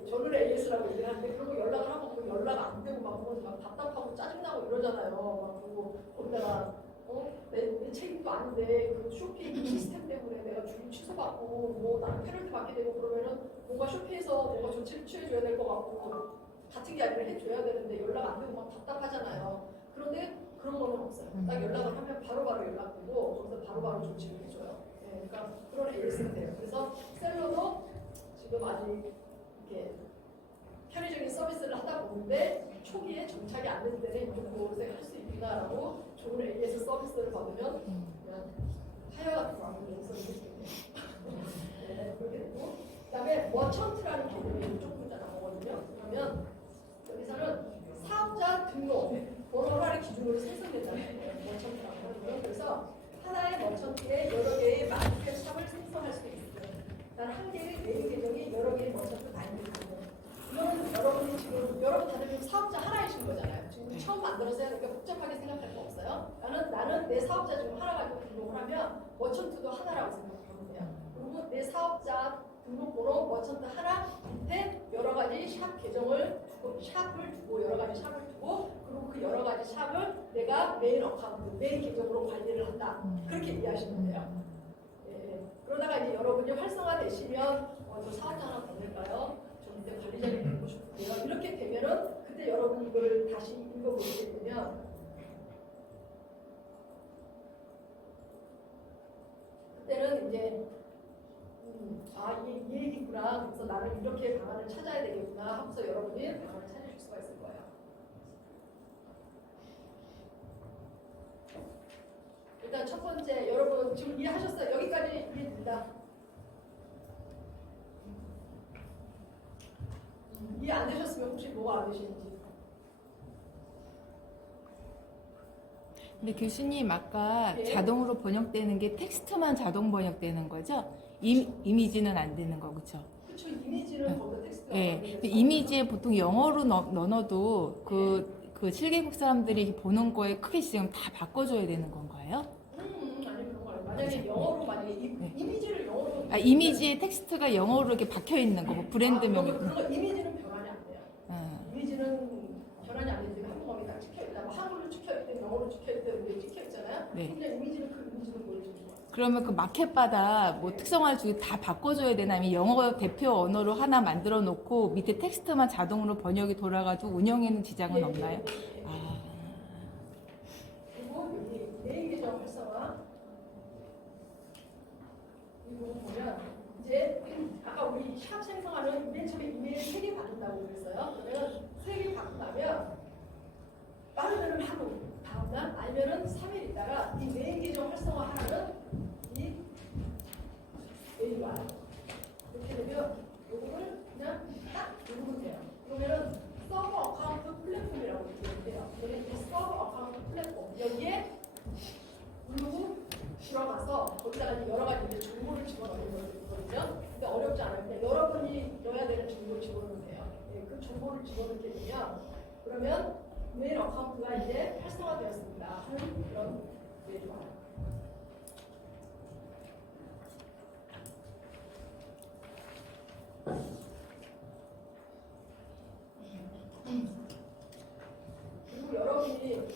저는 AS라고 얘기를 하는데 그런 거 연락을 하고 그 연락 안 되고 막 답답하고 짜증나고 이러잖아요. 막 그리고 거기다가 내 책임도 아닌데 그 쇼핑 시스템 때문에 내가 주문 취소받고 뭐 나는 페널티 받게 되고 그러면은 뭔가 쇼핑에서 뭔가 조치를 취해줘야 될 것 같고 같은 게 아니라 해줘야 되는데 연락 안 되고 막 답답하잖아요. 그런데 그런 거는 없어요. 딱 연락을 하면 바로바로 연락되고 거기서 바로바로 조치를 해줘요. 네, 그러니까 그런 AS가 돼요. 그래서 셀러도 지금 아직 이렇게 편의적인 서비스를 하다 보는데 초기에 정착이 안 될 때는 이 정도를 할 수 있구나라고 좋은 AS 서비스를 받으면 그냥 하여 같은 마음을 용서를 해주겠네요. 네, 그렇게 되고 그다음에 머천트라는 개념이 조금 이따 나오거든요. 그러면 여기서는 사업자 등록 번호를 기준으로 생성된다는 거예요. 머천트라고 하는 거예요. 그래서 하나의 머천트에 여러 개의 마켓 샵을 생성할 수 있어요. 단 한 개의 메인 계정이 여러 개의 머천트 다 있는 거예요. 이거는 여러분이 지금 여러분 다들 사업자 하나이신 거잖아요. 지금 처음 만들어서 해야 되니까 복잡하게 생각할 거 없어요. 나는 내 사업자 중 하나 가지고 등록을 하면 머천트도 하나라고 생각하면 돼요. 그리고 내 사업자 등록번호 머천트 하나 밑에 여러 가지 샵 계정을 샵을 두고 여러 가지 샵을 두고 그리고 그 여러 가지 샵을 내가 메인 어카운트, 메인 계정으로 관리를 한다. 그렇게 이해하시면 돼요. 예. 그러다가 이제 여러분이 활성화되시면 저 사업자 하나 더 낼까요? 저 밑에 관리자님 되고 싶은데요. 이렇게 되면은 그때 여러분이 이걸 다시 읽어보시게 되면 그때는 이제 이 얘기구나. 그래서 나는 이렇게 방안을 찾아야 되겠구나 하면서 여러분이 방안을 찾으실 수가 있을 거예요. 일단 첫 번째 여러분 지금 이해하셨어요? 여기까지 이해됩니다. 이해 안 되셨으면 혹시 뭐가 안 되시는지. 근데 교수님 아까 네. 자동으로 번역되는 게 텍스트만 자동 번역되는 거죠? 이미지는 안 되는 거 그렇죠? 그렇죠. 이미지는 거기다 텍스트가 네. 이미지에 보통 영어로 넣어도 그 7개국 사람들이 보는 거에 크게 지금 다 바꿔줘야 되는 건가요? 아니 그런 거 아니에요. 만약에 영어로 이미지를 영어로 이미지에 텍스트가 영어로 이렇게 박혀 있는 거, 뭐 브랜드명이. 그런 거 이미지는 변환이 안 돼요. 이미지는 변환이 안 되니까 한국어가 딱 찍혀 있다. 뭐 한글로 찍혀 있든 영어로 찍혀 있든 이게 찍혀 있잖아요. 네. 그냥 이미지는 보여주는 거예요. 그러면 그 마켓마다 뭐 특성을 주고 다 바꿔줘야 되나? 아니면 영어 대표 언어로 하나 만들어 놓고 밑에 텍스트만 자동으로 번역이 돌아가지고 운영에는 지장은 없나요? 그리고 여기 메인 계정 활성화 이 부분 보면 이제 아까 우리 샵 생성하면 맨 처음에 이메일 3개 받는다고 그랬어요. 그러면 3개 받고 나면 빠르면은 하루 다음날 아니면은 3일이다 활성화하라는 이 메일이 와요. 이렇게 되면 요거를 그냥 딱 누르면 돼요. 그러면은 서버 어카운트 플랫폼이라고 얘기해요. 이 서버 어카운트 플랫폼 여기에 누르고 들어가서 거기다가 이제 여러 가지 이제 정보를 집어넣는 거거든요. 근데 어렵지 않아요. 그냥 여러분이 넣어야 되는 정보를 집어넣으면 돼요. 예, 그 정보를 집어넣게 되면 그러면 메일 어카운트가 이제 활성화되었습니다 하는 그런 메일이 와요. 그리고 여러분이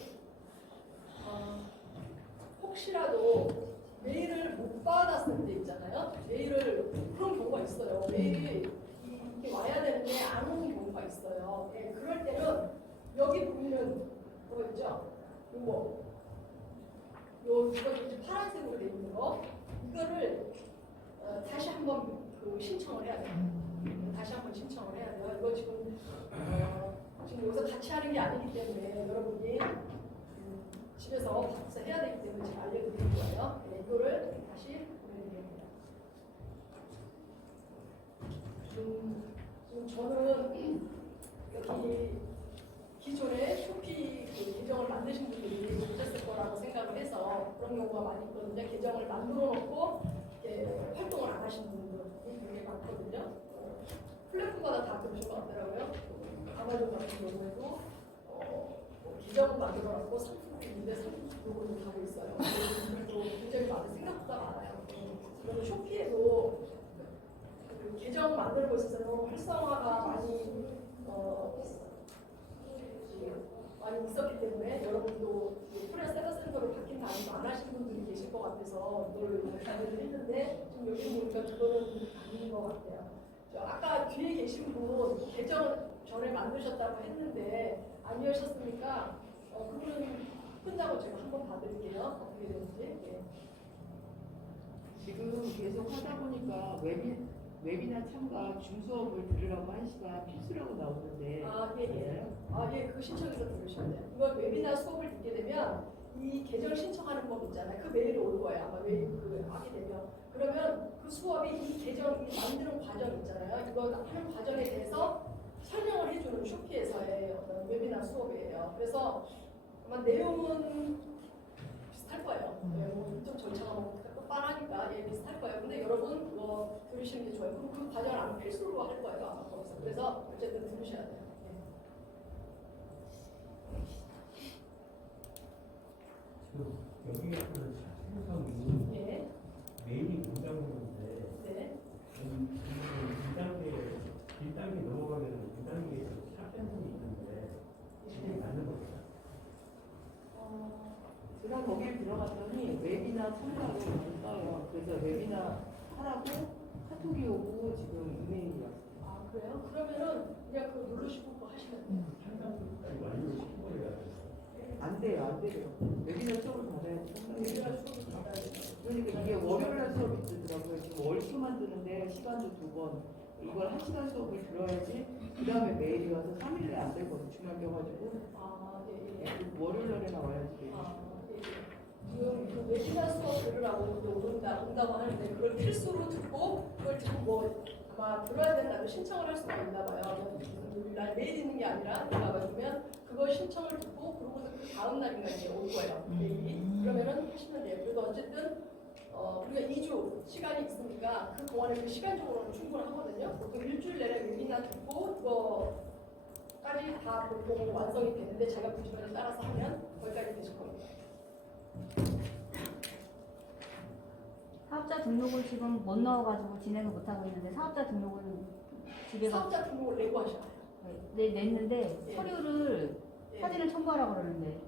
혹시라도 메일을 못 받았을 때 있잖아요. 메일을 그런 경우가 있어요. 메일이 이렇게 와야 되는데 안 오는 경우가 있어요. 예, 그럴 때는 여기 보이는 거 있죠? 이거 이제 파란색으로 돼 있는 거 이거를 다시 한번 그 신청을 해야 돼요. 다시 한번 신청을 해야 돼요. 이거 지금 여기서 같이 하는 게 아니기 때문에 여러분이 집에서 받아서 해야 되기 때문에 제가 알려드릴 거예요. 네, 이거를 다시 보내드립니다. 지금 저는 여기 기존에 쇼피 그 계정을 만드신 분들이 계셨을 거라고 생각을 해서 그런 경우가 많이 있거든요. 계정을 만들어 놓고 활동을 안 하시는 분들이 굉장히 많거든요. 플랫폼마다 다 그러신 것 같더라고요. 아마존 같은 경우에도 계정을 만들어 놓고 상품이 있는데 상품 등록을 하고 있어요. 그리고 굉장히 많은 생각보다 많아요. 그리고 쇼피에도 그 계정 만들고 있어서 활성화가 많이 있었기 때문에 여러분도 코리아 세더 센터로 바뀐 다음에 안 하신 분들이 계실 것 같아서 이걸 알려드리려 했는데 지금 여기 보니까 그거는 아닌 것 같아요. 아까 뒤에 계신 분 계정 전에 만드셨다고 했는데 아니었습니까? 그분은 끝나고 제가 한번 봐드릴게요. 어떻게 되는지. 예. 지금 계속 하다 보니까 웨비나 참가 줌 수업을 들으라고 1시간 필수라고 나오는데. 예. 그 신청해서 들으셔야 돼요. 이건 웨비나 수업을 듣게 되면 이 계정 신청하는 법 있잖아요. 그 메일이 올 거예요. 아마 메일 하게 되면. 그러면 그 수업이 이 계정 만드는 과정 있잖아요. 이거 하는 과정에 대해서 설명을 해주는 쇼피에서의 어떤 웨비나 수업이에요. 그래서 아마 내용은 비슷할 거예요. 좀 절차가 빤하니까 비슷할 거예요. 근데 여러분 들으시는 게 좋아요. 그리고 그 과정을 아마 필수로 할 거예요. 아마 거기서. 그래서 어쨌든 들으셔야 돼요. 여기 같은 생성이 예. 메일이 문장인데 네. 1단계 넘어가면 2단계에 샵센터이 있는데 이게 맞는 겁니다. 제가 거기에 들어갔더니 웨비나 참가로 떠요. 그래서 웨비나 하라고 카톡이 오고 지금 이메일이 왔어요. 그래요? 그러면은 그냥 그 누르시고 그거 하시면 돼요. 상담까지 완료를 시켜버려야 안 돼요. 웨비나 수업을 받아야지. 웨비나 수업을 받아야 돼요. 그러니까 이게 월요일날 수업이 있더라고요. 지금 월수만 드는데 시간도 2번. 이걸 1시간 수업을 들어야지 그 다음에 메일이 와서 3일에 안 되거든요. 주말 껴가지고 월요일날에 나와야지. 지금 그 웨비나 수업 들으라고 온다고 하는데 그걸 필수로 듣고 그걸 듣고 아마 들어야 된다고 신청을 할 수가 있나 봐요. 날 매일 있는 게 아니라 나가주면 그걸 신청을 듣고 그러고서 그 다음 날인가 이제 올 거예요. 메일이. 그러면은 하시면 돼요. 그래도 어쨌든 우리가 2주 시간이 있으니까 그 동안에 그 시간적으로는 충분하거든요. 보통 일주일 내내 웨비나 듣고 그거까지 다 보통 완성이 되는데 제가 그 시간에 따라서 하면 거기까지 되실 겁니다. 사업자 등록을 지금 못 넣어가지고 진행을 못 하고 있는데 사업자 등록을 집에 가 사업자 등록을 내고 하셔야 돼요. 냈는데 예. 서류를 예. 사진을 첨부하라고 그러는데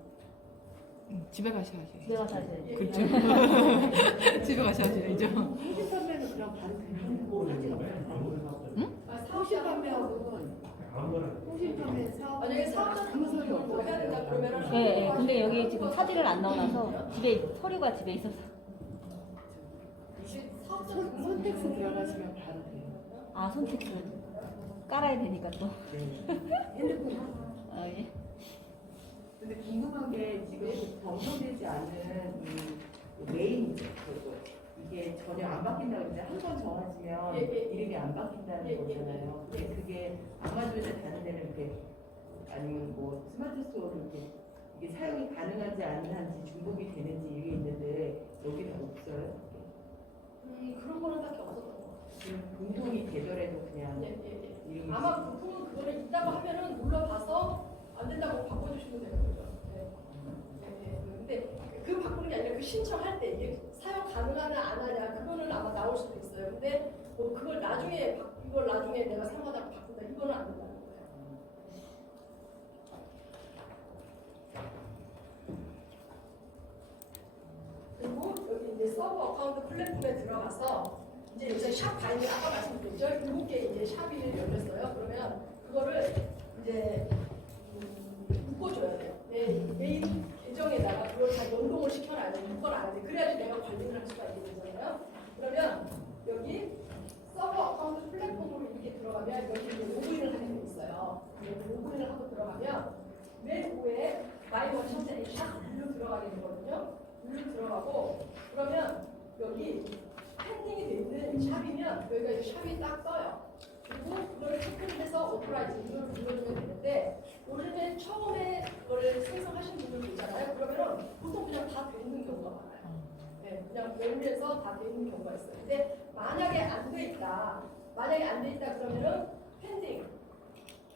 집에 가셔야죠. 집에 가서 하셔야죠. 예. 그렇죠. 집에 가셔야죠. 통신 판매는 그냥 바로 통신 판매하고는 통신 판매 사업 만약에 사업자 등록을 뭐 해야 된다 그러면은 예. 근데 여기 지금 사진을 안 넣어놔서 서류가 집에 있어서 사업자 선택스 들어가시면 바로 돼요. 선택스 깔아야 되니까 또. 핸드폰. 예. 근데 궁금한 게 지금 검토되지 않은 이 메인이죠. 이게 전혀 안 바뀐다고 했는데 한 번 정해지면 예, 예. 이름이 안 바뀐다는 예, 예, 거잖아요. 예. 근데 그게 아마존에 다른 데는 이렇게 아니면 뭐 스마트 스토어로 이렇게 이게 사용이 가능한지 아닌지 중복이 되는지 이게 있는데 여기는 없어요. 그런 거는 딱히 없었던 것 같아요. 지금 공동이 되더라도 그냥 예, 예, 예. 이름이 아마 보통은 그거를 있다고 하면은 눌러봐서 안 된다고 바꿔주시면 되는 거죠. 네. 네, 네. 근데 그 바꾸는 게 아니라 그 신청할 때 이게 사용 가능하냐 안 하냐 그거는 아마 나올 수도 있어요. 근데 뭐 그걸 나중에 이걸 나중에 내가 사용하다가 바꾼다 이거는 안 된다는 거예요. 그리고 여기 이제 서버 어카운트 플랫폼에 들어가서 이제 여기서 샵 바인드 아까 말씀드렸죠? 7개 이제 샵이 열렸어요. 그러면 그거를 이제 묶어줘야 돼요. 메인 계정에다가 그걸 다 연동을 시켜놔야 돼. 묶어놔야 돼. 그래야지 내가 관리를 할 수가 있게 되잖아요. 그러면 여기 서버 어카운트 플랫폼으로 이렇게 들어가면 여기 이제 로그인을 하게 돼 있어요. 로그인을 하고 들어가면 맨 위에 마이 원천세 샵 일로 들어가게 되거든요. 일로 들어가고 그러면 여기 펜딩이 돼 있는 샵이면 여기가 이제 샵이 딱 떠요. 그리고 그걸 체크를 해서 오토라이즈 이걸 눌러주면 되는데 원래 처음에 그거를 생성하신 분들 있잖아요. 그러면은 보통 그냥 다 돼 있는 경우가 많아요. 네, 그냥 메일에서 다 돼 있는 경우가 있어요. 근데 만약에 안 돼 있다, 그러면은 펜딩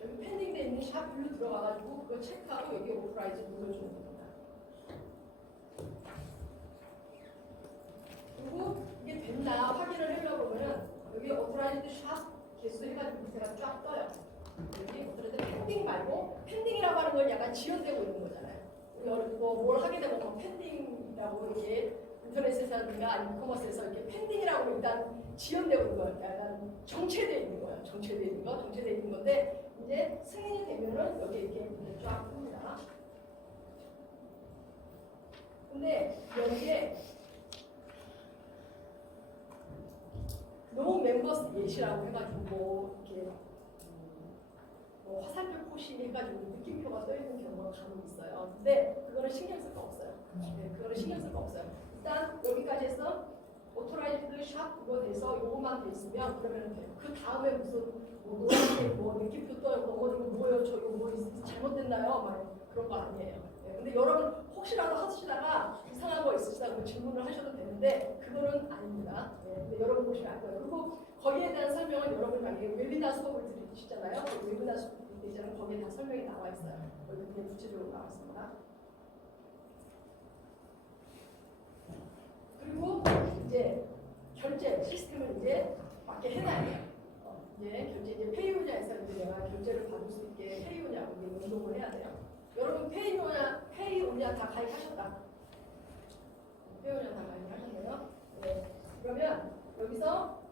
여기 펜딩 돼 있는 샵 일로 들어가가지고 그거 체크하고 여기 오토라이즈 눌러주면 됩니다. 그리고 이게 됐나 확인을 하려고 그러면은 여기 오토라이즈 샵 개수 해가지고 밑에가 쫙 떠요. 여기 오토라이즈 펜딩 말고 펜딩이라고 하는 건 약간 지연되고 있는 거잖아요. 우리 뭘 하게 되면 뭐 펜딩이라고 이렇게 인터넷에서든가 아니면 커머스에서 이렇게 펜딩이라고 일단 지연되고 있는 거예요. 약간 정체되어 있는 거예요. 정체되어 있는 건데 이제 승인이 되면은 여기 이렇게 쫙 뜹니다. 근데 여기에 노 멤버스 예시라고 해가지고 뭐 이렇게 뭐 화살표 표시 해가지고 느낌표가 떠 있는 경우가 간혹 있어요. 근데 그거는 신경 쓸 거 없어요. 네, 그거는 신경 쓸 거 없어요. 일단 여기까지 해서 오토라이즈드 샵 그거 돼서 요것만 돼 있으면 그러면 돼요. 그 다음에 무슨 뭐 노란색 뭐 느낌표 떠 있고 뭐 이거 뭐예요? 저 이거 뭐 잘못됐나요? 막 그런 거 아니에요. 네, 근데 여러분 혹시라도 하시다가 이상한 거 있으시다고 질문을 하셔도 되는데 그거는 아닙니다. 네, 근데 여러분 보시면 알 거예요. 그리고 거기에 대한 설명은 여러분 만약에 웨비나 수업을 들으시잖아요. 그 웨비나 수업 이제는 거기에 다 설명이 나와 있어요. 여기 그냥 구체적으로 나와 있습니다. 그리고 이제 결제 시스템을 이제 맞게 해놔야 돼요. 이제 결제 이제 페이오냐에서 이제 내가 결제를 받을 수 있게 페이오냐고 이제 연동을 해야 돼요. 여러분 페이오냐 다 가입하셨다. 페이오냐 다 가입하셨네요. 네. 그러면 여기서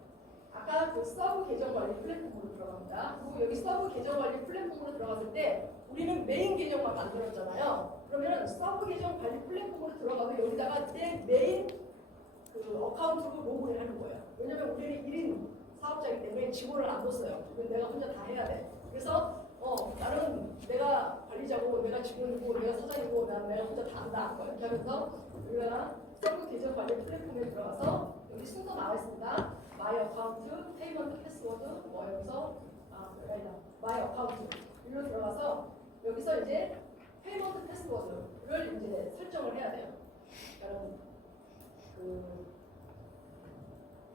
아까 그 서브 계정 관리 플랫폼으로 들어갑니다. 그리고 여기 서브 계정 관리 플랫폼으로 들어갔을 때 우리는 메인 계정만 만들었잖아요. 그러면 서브 계정 관리 플랫폼으로 들어가면 여기다가 내 메인 그 어카운트로 로그인 하는 거예요. 왜냐면 우리는 1인 사업자이기 때문에 직원을 안 뒀어요. 내가 혼자 다 해야 돼. 그래서 나는 내가 관리자고 내가 직원이고 내가 사장이고 내가 혼자 다 한다. 이렇게 하면서 우리가 서브 계정 관리 플랫폼에 들어가서 여기 순서 나와 있습니다. 마이 어카운트, 페이먼트 패스워드, 뭐 여기서 마이 어카운트 일로 들어가서 여기서 이제 페이먼트 패스워드를 이제 설정을 해야 돼요. 그러니까 그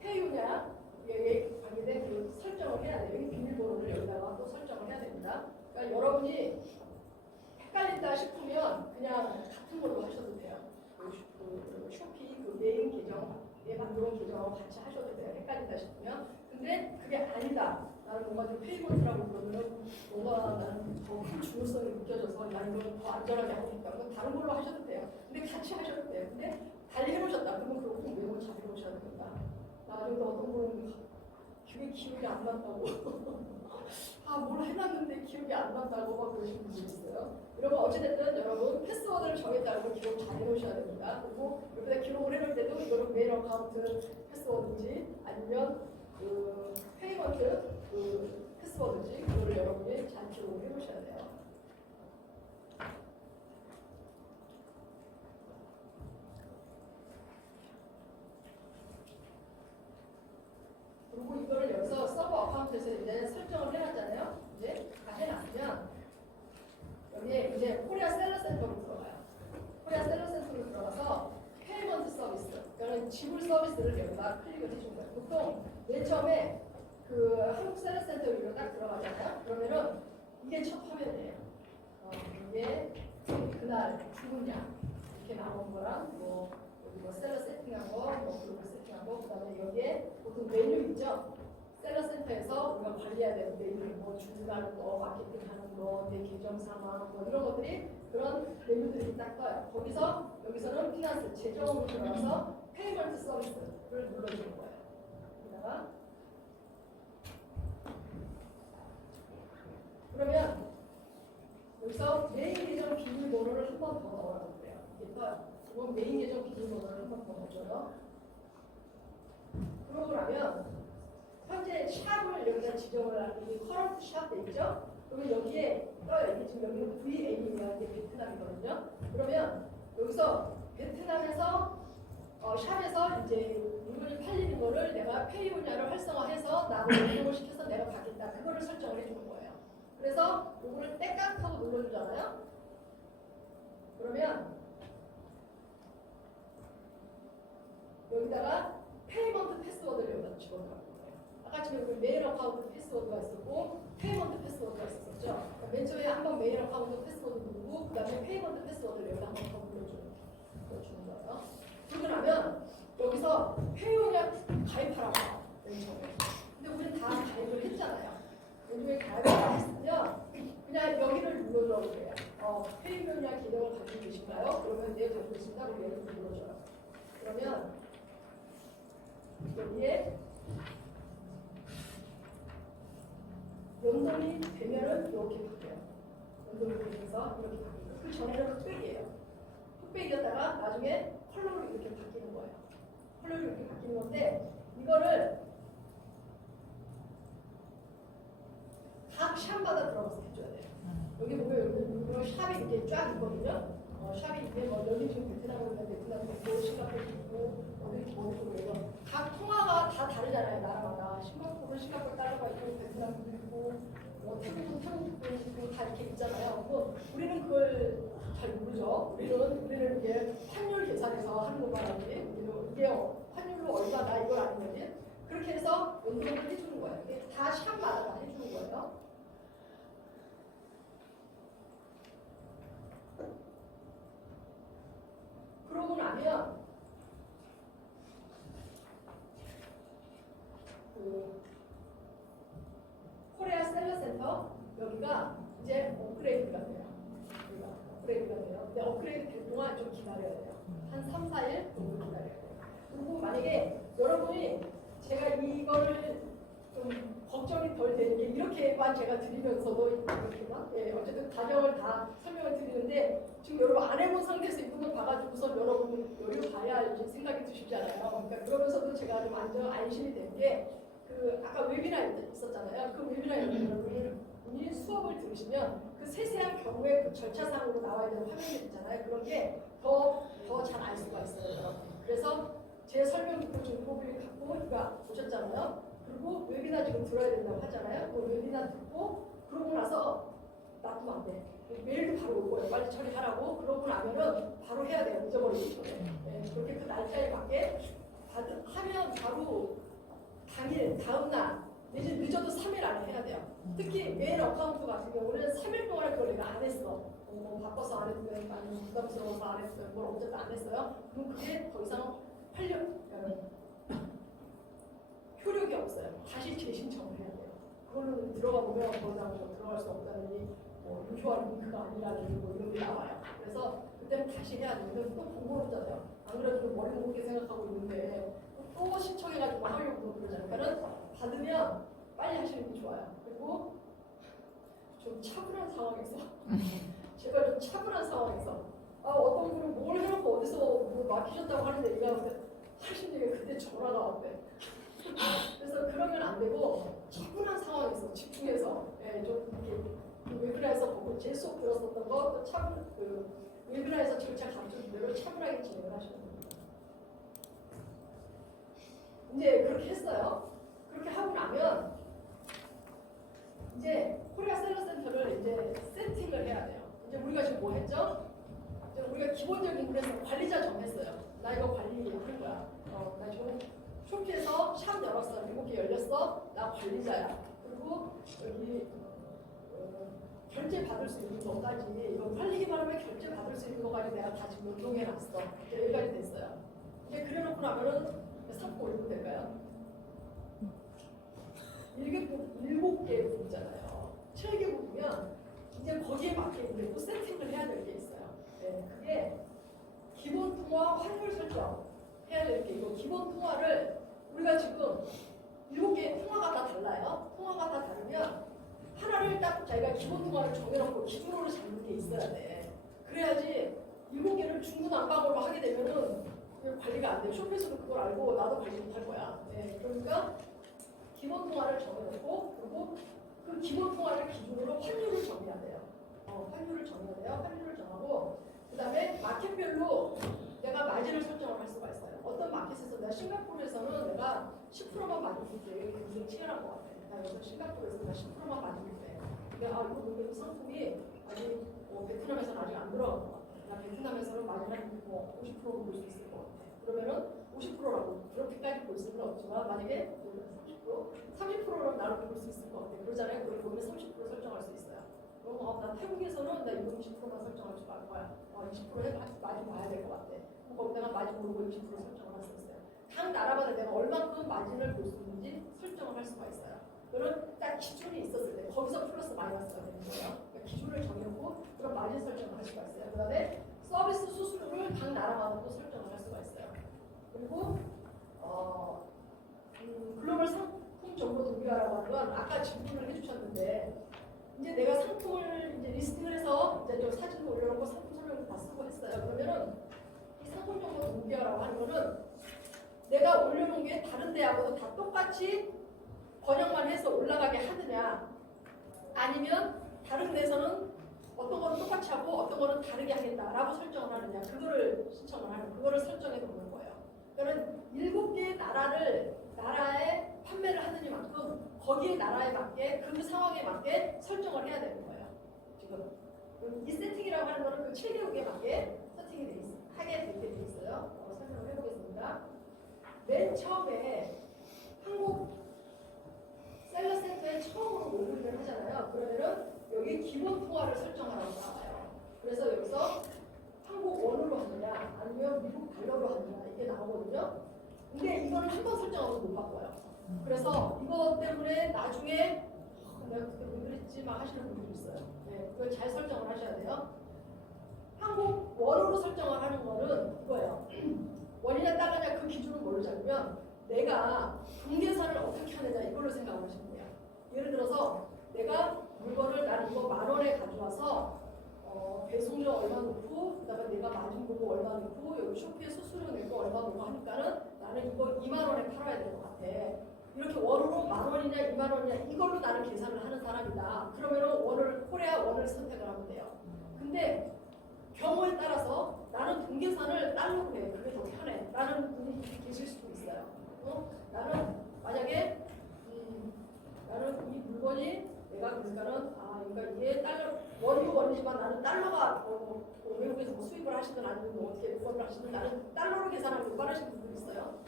페이오냐에 관계된 그 설정을 해야 돼요. 여기 비밀번호를 여기다가 또 설정을 해야 됩니다. 그러니까 여러분이 헷갈린다 싶으면 그냥 같은 걸로 하셔도 돼요. 그 쇼피 그 메인 계정에 만들어온 계정하고 같이 하셔도 돼요. 헷갈린다 싶으면. 근데 그게 아니다. 나는 뭔가 좀 페이먼트라고 그러면 뭔가 나는 더 큰 중요성이 느껴져서 나 이걸 더 안전하게 하고 싶다. 그건 다른 걸로 하셔도 돼요. 근데 같이 하셔도 돼요. 근데 달리 해놓으셨다. 그러면 그거 꼭 메모 잘 해놓으셔야 됩니다. 나중에 어떤 분은 그게 기억이 안 난다고. 뭘 해놨는데 기억이 안 난다고 막 그러시는 분이 있어요. 여러분 어찌됐든 여러분 패스워드를 정했다고 기록 잘 해놓으셔야 됩니다. 그리고 여기다 기록을 해놓을 때도 이거는 메일 어카운트 패스워드인지 아니면 그 페이먼트 그 패스워드인지 그거를 여러분이 잘 기록을 해놓으셔야 돼요. 어카운트에서 이제 설정을 해놨잖아요. 이제 다 해놨으면 여기에 이제 코리아 셀러 센터로 들어가요. 코리아 셀러 센터로 들어가서 페이먼트 서비스, 그러니까 지불 서비스를 여기다 클릭을 해준 거예요. 보통 맨 처음에 그 한국 셀러 센터로 딱 들어가잖아요. 그러면은 이게 첫 화면이에요. 이게 그날 주문량 이렇게 나온 거랑 뭐 여기 뭐 셀러 세팅한 거, 뭐 글로벌 세팅한 거, 그다음에 여기에 보통 메뉴 있죠. 셀러 센터에서 우리가 관리해야 되는 메뉴, 뭐 주문하는 거, 마케팅 하는 거, 내 계정 상황, 뭐 이런 것들이 그런 메뉴들이 딱 떠요. 거기서 여기서는 피난스 재정으로 들어가서 페이먼트 서비스를 눌러주는 거예요. 여기다가 그러면 여기서 메인 계정 비밀번호를 한 번 더 넣으라고 그래요. 이게 떠요. 이건 메인 계정 비밀번호를 한 번 더 넣어줘요. 그러고 나면 현재 샵을 여기다 지정을 하는 이 커런트 샵 돼 있죠? 그러면 여기에 떠요. 이게 지금 여기는 VA이라는 게 베트남이거든요. 그러면 여기서 베트남에서 샵에서 이제 물건이 팔리는 거를 내가 페이오냐를 활성화해서 나를 이용을 시켜서 내가 받겠다. 그거를 설정을 해주는 거예요. 그래서 이거를 땡깡하고 눌러주잖아요. 그러면 여기다가 페이먼트 패스워드를 여기다 집어넣는 거예요. 아까 지금 여기 메일 어카운트 패스워드가 있었고 페이먼트 패스워드가 있었죠. 그러니까 맨 처음에 한번 메일 어카운트 패스워드 누르고 그 다음에 페이먼트 패스워드를 여기다 한번 더 눌러주는 거예요. 그러고 나면 여기서 페이오냐 가입하라고 맨 처음에. 근데 우리는 다 가입을 했잖아요. 요즘에 가입을 했으면 그냥 여기를 눌러주라고 그래요. 페이오냐 계정을 가지고 계신가요? 그러면 네 가지고 있습니다. 그럼 여기를 눌러줘요. 그러면 여기에 연동이 되면은 이렇게 바뀌어요. 연동이 되면서 이렇게 바뀌어요. 그 전에는 흑백이에요. 흑백이었다가 나중에 컬러로 이렇게 바뀌는 거예요. 컬러로 이렇게 바뀌는 건데 이거를 각 샵마다 들어가서 해줘야 돼요. 여기 보면 여기 샵이 이렇게 쫙 있거든요. 샵이 있는데 뭐 여기 지금 베트남으로 있는 베트남도 있고 싱가포르도 있고 어디 있고 그래서 각 통화가 다 다르잖아요. 나라마다 싱가포르는 싱가포르 달러가 있고 베트남도 있고 뭐 태국은 태국도 있고 다 이렇게 있잖아요. 뭐 우리는 그걸 잘 모르죠. 우리는 이게 환율 계산해서 하는 것만 알지. 이게 환율로 얼마나 이걸 아는 거지. 그렇게 해서 연동을 해주는 거예요. 이게 다 샵마다 다 해주는 거예요. 그러고 나면 그 코리아 셀러 센터 여기가 이제 업그레이드가 돼요. 여기가 업그레이드가 돼요. 근데 업그레이드 될 동안 좀 기다려야 돼요. 한 3, 4일 정도 기다려야 돼요. 그리고 만약에 여러분이 제가 이거를 좀 걱정이 덜 되는 게 이렇게만 제가 드리면서도 이렇게만 어쨌든 가정을 다 설명을 드리는데 지금 여러분 안 해본 상태에서 이런 걸 봐가지고서 여러분 여기를 봐야 할 생각이 드시잖아요. 그러니까 그러면서도 제가 좀 안심이 된 게 그 아까 웨비나 있었잖아요. 그 웨비나 여러분이 수업을 들으시면 그 세세한 경우에 그 절차상으로 나와야 되는 화면들 있잖아요. 그런 게 더 잘 알 수가 있어요. 그래서 제 설명 듣고 지금 프로필 갖고 우리가 보셨잖아요. 그리고 웨비나 지금 들어야 된다고 하잖아요. 그 웨비나 듣고 그러고 나서 놔두면 안 돼. 메일도 바로 올 거예요. 빨리 처리하라고. 그러고 나면은 바로 해야 돼요. 잊어버리기 전에. 네, 그렇게 그 날짜에 맞게 하면 바로 당일, 다음날, 늦어도 3일 안에 해야 돼요. 특히 메일 어카운트 같은 경우는 3일 동안에 그걸 내가 안 했어. 뭐 바빠서 안 했으면 아니면 부담스러워서 안 했으면 뭘 어쨌든 안 했어요. 그럼 그게 더 이상 효력이 없어요. 다시 재신청을 해야 돼요. 그걸로 들어가 보면 더 이상 들어갈 수 없다니 뭐 유효한 링크가 아니라는 뭐 이런 게 나와요. 그래서 그때는 다시 해야 되는데 또 번거롭잖아요. 안 그래도 머리 무겁게 생각하고 있는데 또 신청해가지고 하려고 그러잖아요. 그러니까 받으면 빨리 하시는 게 좋아요. 그리고 좀 차분한 상황에서 제발 좀 차분한 상황에서 어떤 분은 뭘 해놓고 어디서 뭐 맡기셨다고 하는데 얘기하는데 하시는 게 그때 전화가 왔대. 그래서 그러면 안 되고 차분한 상황에서 집중해서 좀 이렇게 웨비나에서 보고 제 수업 들었었던 거 또 차분 웨비나에서 절차 감춰준 대로 차분하게 진행을 하시는 겁니다. 이제 그렇게 했어요. 그렇게 하고 나면 이제 코리아 셀러 센터를 이제 세팅을 해야 돼요. 이제 우리가 지금 뭐 했죠? 이제 우리가 기본적인 그래서 관리자 정했어요. 나 이거 관리하는 거야. 나 지금 쇼피에서 샵 열었어. 7개 열렸어. 나 관리자야. 그리고 여기 결제 받을 수 있는 것까지 이거 팔리기만 하면 결제 받을 수 있는 것까지 내가 다 지금 연동해놨어. 이제 여기까지 됐어요. 이제 그래놓고 나면은 상품 올리면 될까요? 7개 부분이잖아요. 7개 부분이면 이제 거기에 맞게 이제 또 세팅을 해야 될 게 있어요. 네, 그게 기본 통화 환율 설정 해야 될 게 이거 기본 통화를 우리가 지금 7개의 통화가 다 달라요. 통화가 다 다르면 하나를 딱 자기가 기본 통화를 정해놓고 기준으로 잡는 게 있어야 돼. 그래야지 7개를 중구난방으로 하게 되면은 관리가 안 돼. 쇼핑에서도 그걸 알고 나도 관리 못할 거야. 네, 그러니까 기본 통화를 정해놓고 그리고 그 기본 통화를 기준으로 환율을 정해야 돼요. 환율을 정해야 돼요. 환율을 정하고 그 다음에 마켓별로 내가 마진을 설정을 할 수가 있어요. 어떤 마켓에서 내가 싱가포르에서는 내가 10%만 마진 줄게. 이게 굉장히 치열한 것 같아. 나 여기서 싱가포르에서 내가 10%만 마진 줄게. 근데 이거 보면 상품이 아직 베트남에서는 아직 안 들어간 것 같아. 나 베트남에서는 마진 한 50%로 볼 수 있을 것 같아. 그러면은 50%라고 그렇게까지 볼 수는 없지만 만약에 30%로 나를 볼 수 있을 것 같아. 그러잖아요. 그걸 거기는 30% 설정할 수 있어요. 그럼 나 태국에서는 나 이거 20%만 설정할 줄 알 거야. 20%에 마진 봐야 될 것 같아. 거기다가 마진 모르고 20% 설정을 할 수 있어요. 각 나라마다 내가 얼만큼 마진을 볼 수 있는지 설정을 할 수가 있어요. 그런 딱 기준이 있었을 때 거기서 플러스 마이너스가 되는 거예요. 그러니까 기준을 정해놓고 그런 마진 설정을 할 수가 있어요. 그 다음에 서비스 수수료를 각 나라마다 또 설정을 할 수가 있어요. 그리고 글로벌 상품 정보 동기화라고 하는 건 아까 질문을 해주셨는데 이제 내가 상품을 이제 리스팅을 해서 이제 좀 사진도 올려놓고 상품 설명도 다 쓰고 했어요. 그러면은 이 상품 정보 동기화라고 하는 거는 내가 올려놓은 게 다른 데하고도 다 똑같이 번역만 해서 올라가게 하느냐 아니면 다른 데서는 어떤 거는 똑같이 하고 어떤 거는 다르게 하겠다라고 설정을 하느냐 그거를 신청을 하는 그거를 설정해 놓는 거예요. 그러니까 7개의 나라에 판매를 하느니만큼 거기에 나라에 맞게 그 상황에 맞게 설정을 해야 되는 거예요. 지금 이 세팅이라고 하는 거는 그 7개국에 맞게 세팅이 하게 되게 돼 있어요. 설명을 해보겠습니다. 맨 처음에 한국 셀러센터에 처음으로 로그인을 하잖아요. 그러면은 여기 기본 통화를 설정하라고 나와요. 그래서 여기서 한국 원으로 하느냐 아니면 미국 달러로 하느냐 이게 나오거든요. 근데 이거는 한 번 설정하고 못 바꿔요. 그래서 이거 때문에 나중에 내가 그때 왜 그랬지 막 하시는 분들이 있어요. 네, 그걸 잘 설정을 하셔야 돼요. 한국 원으로 설정을 하는 거는 이거예요. 원이냐 달러냐 그 기준은 뭘로 잡으면 내가 동계산을 어떻게 하느냐 이걸로 생각을 하시면 돼요. 예를 들어서 내가 물건을 나는 이거 10,000원에 가져와서 배송료 얼마 넣고 그다음에 내가 마진 보고 얼마 넣고 여기 쇼핑에 수수료 내고 얼마 넣고 하니까는 나는 이거 20,000원에 팔아야 될 것 같아. 이렇게 원으로 10,000원이냐 20,000원이냐 이걸로 나는 계산을 하는 사람이다. 그러면은 코리아 원을 선택을 하면 돼요. 근데 경우에 따라서 나는 동계산을 달러로 해. 그게 더 편해. 라는 분이 계실 수도 있어요. 나는 만약에 나는 이 물건이 내가 그러니까는 그러니까 이게 달러 원이지만 나는 달러가 외국에서 뭐 수입을 하시든 아니면 뭐 어떻게 구업을 하시든 나는 달러로 계산하고 요구하시는 분들이 있어요.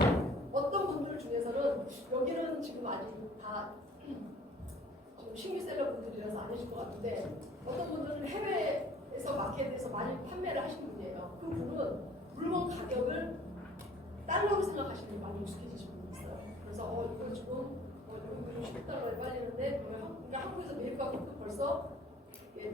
어떤 분들 중에서는 여기는 지금 아직 다 지금 신규 셀러 분들이라서 아니실 것 같은데 어떤 분들은 해외에서 마켓에서 많이 판매를 하시는 분이에요. 그 분은 물건 가격을 달러로 생각하시는 분이 많이 익숙해지신 분이 있어요. 그래서 이거 지금 여기 10달러에 팔리는데 그러니까 한국에서 매입하고 벌써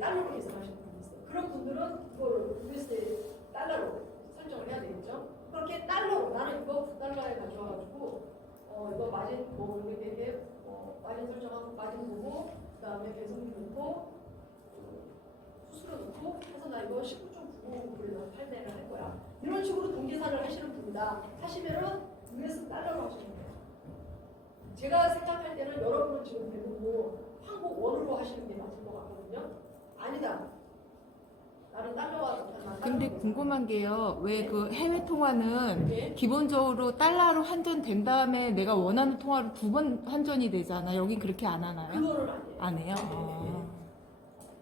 달러로 계산하시는 분이 있어요. 그런 분들은 이걸 USD 달러로 설정을 해야 되겠죠. 그렇게 달러로 나는 이거 9달러에 가져와가지고 이거 마진 이렇게 마진 설정하고 마진 보고 그다음에 배송비 넣고 수수료 넣고 해서 나 이거 19.99불에 판매를 할 거야. 이런 식으로 동계산을 하시는 분이다. 하시면은 US 달러로 하시면 돼요. 제가 생각할 때는 여러분은 지금 대부분 한국 원으로 하시는 게 맞을 것 같거든요. 아니다. 나는 달러가 나타나. 근데 궁금한 게요. 왜 그 해외 통화는 네. 기본적으로 달러로 환전된 다음에 내가 원하는 통화로 2번 환전이 되잖아. 여긴 그렇게 안 하나요? 그거는 아니에요. 안 해요?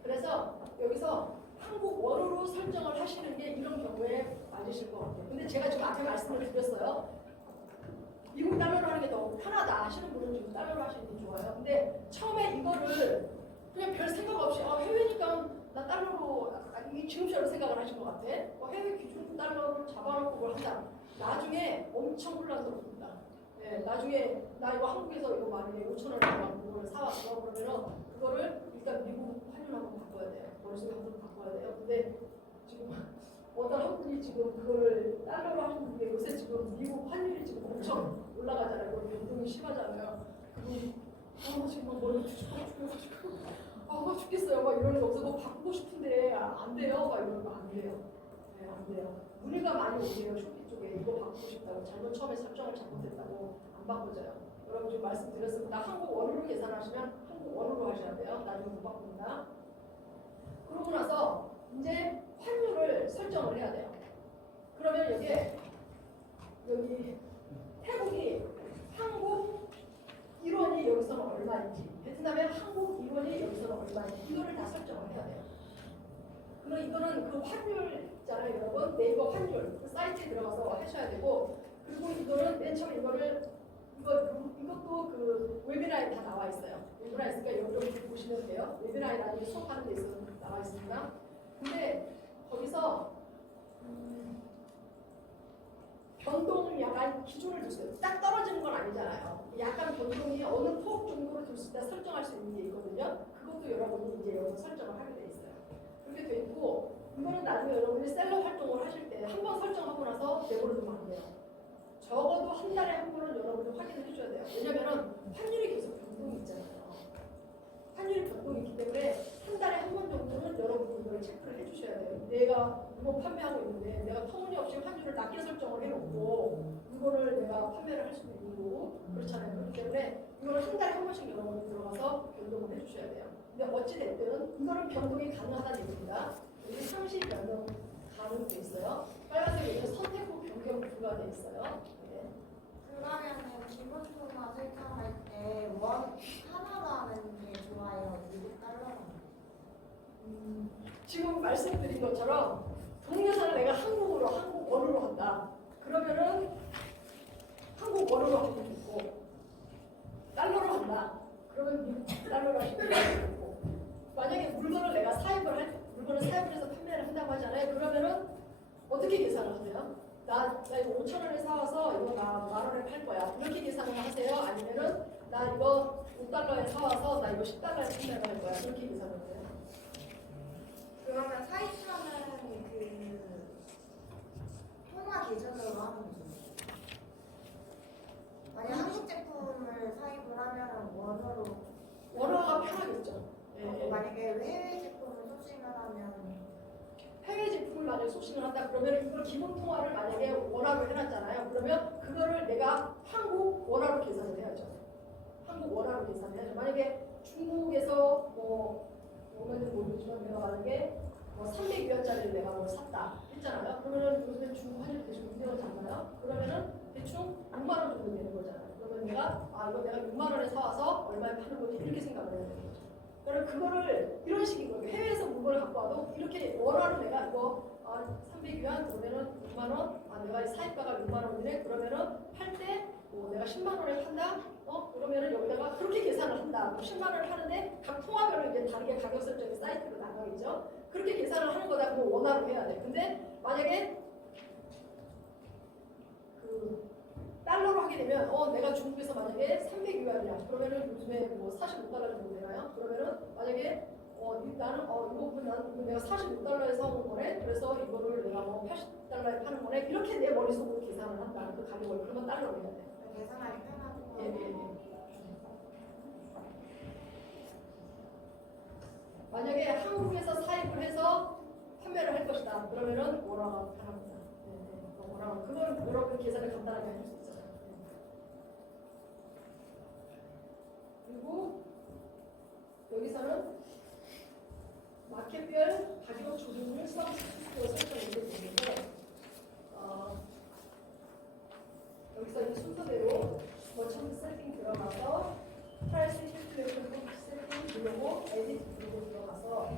그래서 여기서 한국 원으로 설정을 하시는 게 이런 경우에 맞으실 것 같아요. 근데 제가 지금 앞에 말씀을 드렸어요. 미국 달러로 하는 게 더 편하다 하시는 분은 지금 달러로 하시는 게 좋아요. 근데 처음에 이거를 그냥 별 생각 없이 해외니까 나 달러로 이 지금처럼 생각을 하신 것 같아. 해외 기준 달러를 잡아놓고 뭘 한다. 나중에 엄청 혼란스럽습니다. 네, 나중에 나 이거 한국에서 이거 만약에 5,000원에 그걸 사왔어. 그러면은 그거를 일단 미국 환율 한번 바꿔야 돼요. 머릿속에 한번 바꿔야 돼요. 근데 지금 어떤 한 분이 지금 그걸 달러로 하시는 게 요새 지금 미국 환율이 지금 엄청 올라가잖아요. 그런 변동이 심하잖아요. 그분이 지금 막 머리가 죽어가지고 죽겠어요. 막 이러는 거 없어. 뭐 바꾸고 싶은데 안 돼요. 막 이러는 거안 돼요. 네, 안 돼요. 문의가 많이 오세요. 쇼핑 쪽에 이거 바꾸고 싶다고 잘못 처음에 설정을 잘못했다고 안 바꿔져요. 여러분 지금 말씀드렸습니다. 한국 원으로 계산하시면 한국 원으로 하셔야 돼요. 나중에 못 바꿉니다. 그러고 나서 이제 환율을 설정을 해야 돼요. 그러면 여기 태국이 한국 1원이 여기서는 얼마인지, 베트남의 한국 1원이 여기서는 얼마인지 이거를 다 설정을 해야 돼요. 그럼 이거는 그 환율 있잖아요, 여러분. 네이버 환율 그 사이트에 들어가서 하셔야 되고, 그리고 이거는 맨 처음에 이것도 그 웨비나에 다 나와 있어요. 웨비나에 있으니까 여러분 보시면 돼요. 웨비나에라는 수업하는 데 있어서 나와 있습니다. 근데 거기서 변동 약간 기준을 두세요. 딱 떨어지는 건 아니잖아요. 약간 변동이 어느 폭 정도로 둘 수 있다 설정할 수 있는 게 있거든요. 그것도 여러분이 이제 여기서 설정을 하게 돼 있어요. 그렇게 돼 있고, 이거는 나중에 여러분이 셀러 활동을 하실 때 한 번 설정하고 나서 내버려두면 안 돼요. 적어도 한 달에 한 번은 여러분이 확인을 해줘야 돼요. 왜냐면은 환율이 계속 변동이 있잖아요. 환율이 변동이 있기 때문에 한 달에 한 번 정도는 여러분이 이걸 체크를 해주셔야 돼요. 내가 이거 판매하고 있는데 내가 터무니없이 환율을 낮게 설정을 해놓고 이거를 내가 판매를 할 수도 있고 그렇잖아요. 그렇기 때문에 이걸 한 달에 한 번씩 여러분이 들어가서 변동을 해주셔야 돼요. 근데 어찌됐든 이거는 변동이 가능하다는 얘기입니다. 여기 30몇 명 가능돼 있어요. 빨간색에는 선택 후 변경 불가돼 있어요. 네. 그러면은 기본 통화 설정할 때 원 하나로 하는 게 좋아요? 미국 달러로 하는 게? 지금 말씀드린 것처럼 동영상을 내가 한국 원으로 한다. 그러면은 한국 원으로 하는 게 좋고, 달러로 한다. 그러면 미국 달러로 하시는 게 좋고, 만약에 물건을 사입을 해서 판매를 한다고 하잖아요. 그러면은 어떻게 계산을 하세요? 나 이거 5,000원에 사와서 이거 나 10,000원에 팔 거야. 이렇게 계산을 하세요? 아니면은 나 이거 5달러에 사와서 나 이거 10달러에 판매를 할 거야. 이렇게 계산을 하세요? 그러면 사입하는 그 통화 기준으로 하는 거죠. 만약 한국 제품을 사입을 하면 원어로 원화가 편하겠죠. 예. 만약에 해외 제품을 소싱을 하면 해외 제품을 만약에 소싱을 한다 그러면 이걸 기본 통화를 만약에 원화로 해놨잖아요. 그러면 그거를 내가 한국 원화로 계산을 해야죠. 한국 원화로 계산을 해야죠. 만약에 중국에서 오면은 모르지만 내가 만약에 300위안짜리를 내가 뭘 샀다 했잖아요. 그러면은 요즘에 중국 환율이 대충 600원 그러면은 대충 6만 원 정도 되는 거잖아요. 그러면 내가 이거 내가 6만 원에 사와서 얼마에 파는 거지 이렇게 생각을 해야 되는 거죠. 그러니까 그거를 이런 식인 거예요. 해외에서 물건을 갖고 와도 이렇게 원화로 내가 이거 300위안 그러면은 6만 원, 내가 사입가가 6만 원이네. 그러면은 팔 때 내가 10만 원에 판다. 그러면은 여기다가 그렇게 계산을 한다. 10만 원을 하는데 각 통화별로 이제 다르게 가격 설정이 사이트로 나가겠죠. 그렇게 계산을 하는 거다. 그거 원화로 해야 돼. 근데 만약에 그 달러로 하게 되면 내가 중국에서 만약에 300위안이야. 그러면은 요즘에 45달러 정도 되나요? 그러면은 만약에 나는 이거 내가 45달러에 사오는 거네. 그래서 이거를 내가 80달러에 파는 거네. 이렇게 내 머릿속으로 계산을 한다. 그 가격을. 그러면 달러로 해야 돼. 계산하기 편하고. 예. 만약에 한국에서 사입을 해서 판매를 할 것이다. 그러면은 원화가 편합니다. 원화가 그건 여러분 계산을 간단하게 할 수 있어요. 그리고 여기서는 마켓 특별 가격 조정률 서비스 수수료 설정이 되는데 여기서 이 순서대로 머천트 세팅 들어가서 프라이스 캘큘레이션 세팅 누르고 에디트 누르고 들어가서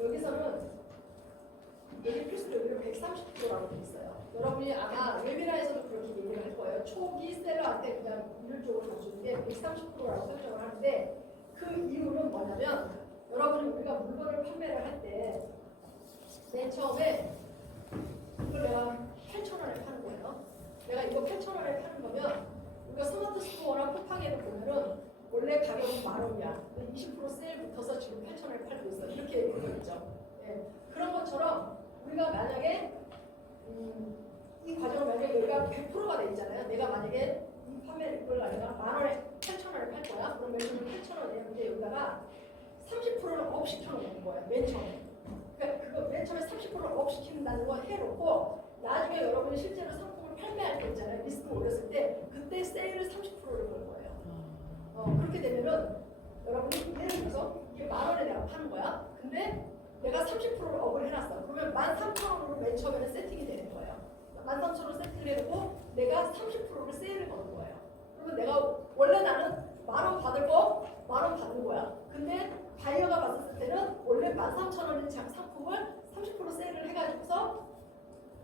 여기서는 여기 필수 여기를 130%라고 돼 있어요. 여러분이 아마 웨비나에서도 그렇게 얘기를 할 거예요. 초기 셀러한테 그냥 일률적으로 가주는 게 130%라고 설정을 하는데 그 이유는 뭐냐면 여러분이 우리가 물건을 판매를 할 때 맨 처음에 이걸 내가 8,000원에 파는 거예요. 내가 이거 8,000원에 파는 거면 우리가 스마트 스토어랑 쿠팡에도 보면은 원래 가격은 10,000원이야. 20% 세일 붙어서 지금 8,000원에 팔고 있어. 이렇게 되어 있죠. 예. 그런 것처럼 우리가 만약에 이 과정을 만약에 여기가 100%가 돼 있잖아요. 내가 만약에 이 판매를 이걸 내가 10,000원에 8,000원에 팔 거야. 그럼 맨 처음에 8,000원에 근데 여기다가 30%를 업 시켜놓는 거야. 맨 처음에. 그러니까 그거 맨 처음에 30%를 업 시킨다는 거 해놓고 나중에 여러분이 실제로 상품을 판매할 때 있잖아요. 리스크 올렸을 때 그때 세일을 30%를 걸 거예요. 그렇게 되면은 여러분이 예를 들어서 이게 10,000원에 내가 파는 거야. 근데 내가 30%를 업을 해놨어. 그러면 13,000원으로 맨 처음에는 세팅이 되는 거예요. 13,000원 세팅을 해놓고 내가 30%를 세일을 거는 거예요. 그러면 내가 원래 나는 10,000원 받을 거 10,000원 받는 거야. 근데 바이어가 봤을 때는 원래 13,000원인 상품을 30% 세일을 해가지고서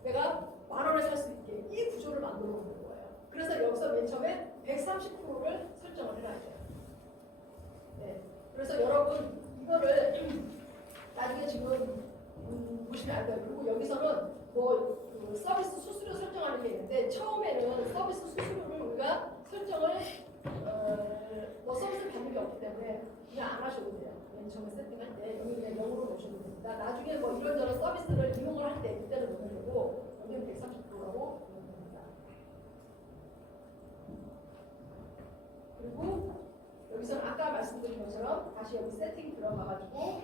내가 10,000원에 살 수 있게 이 구조를 만들어 놓는 거예요. 그래서 여기서 맨 처음에 130%를 설정을 해놔야 돼요. 네. 그래서 여러분 이거를 나중에 지금 보시면 안 돼요. 그리고 여기서는 그 서비스 수수료 설정하는 게 있는데 처음에는 서비스 수수료를 우리가 설정을 서비스를 받는 게 없기 때문에 그냥 안 하셔도 돼요. 맨 처음에 세팅할 때 여기 그냥 0으로 놓으셔도 됩니다. 나중에 이런저런 서비스를 이용을 할 때 그때는 넣는 거고 여기는 130%라고 넣는 겁니다. 그리고 여기서는 아까 말씀드린 것처럼 다시 여기 세팅 들어가가지고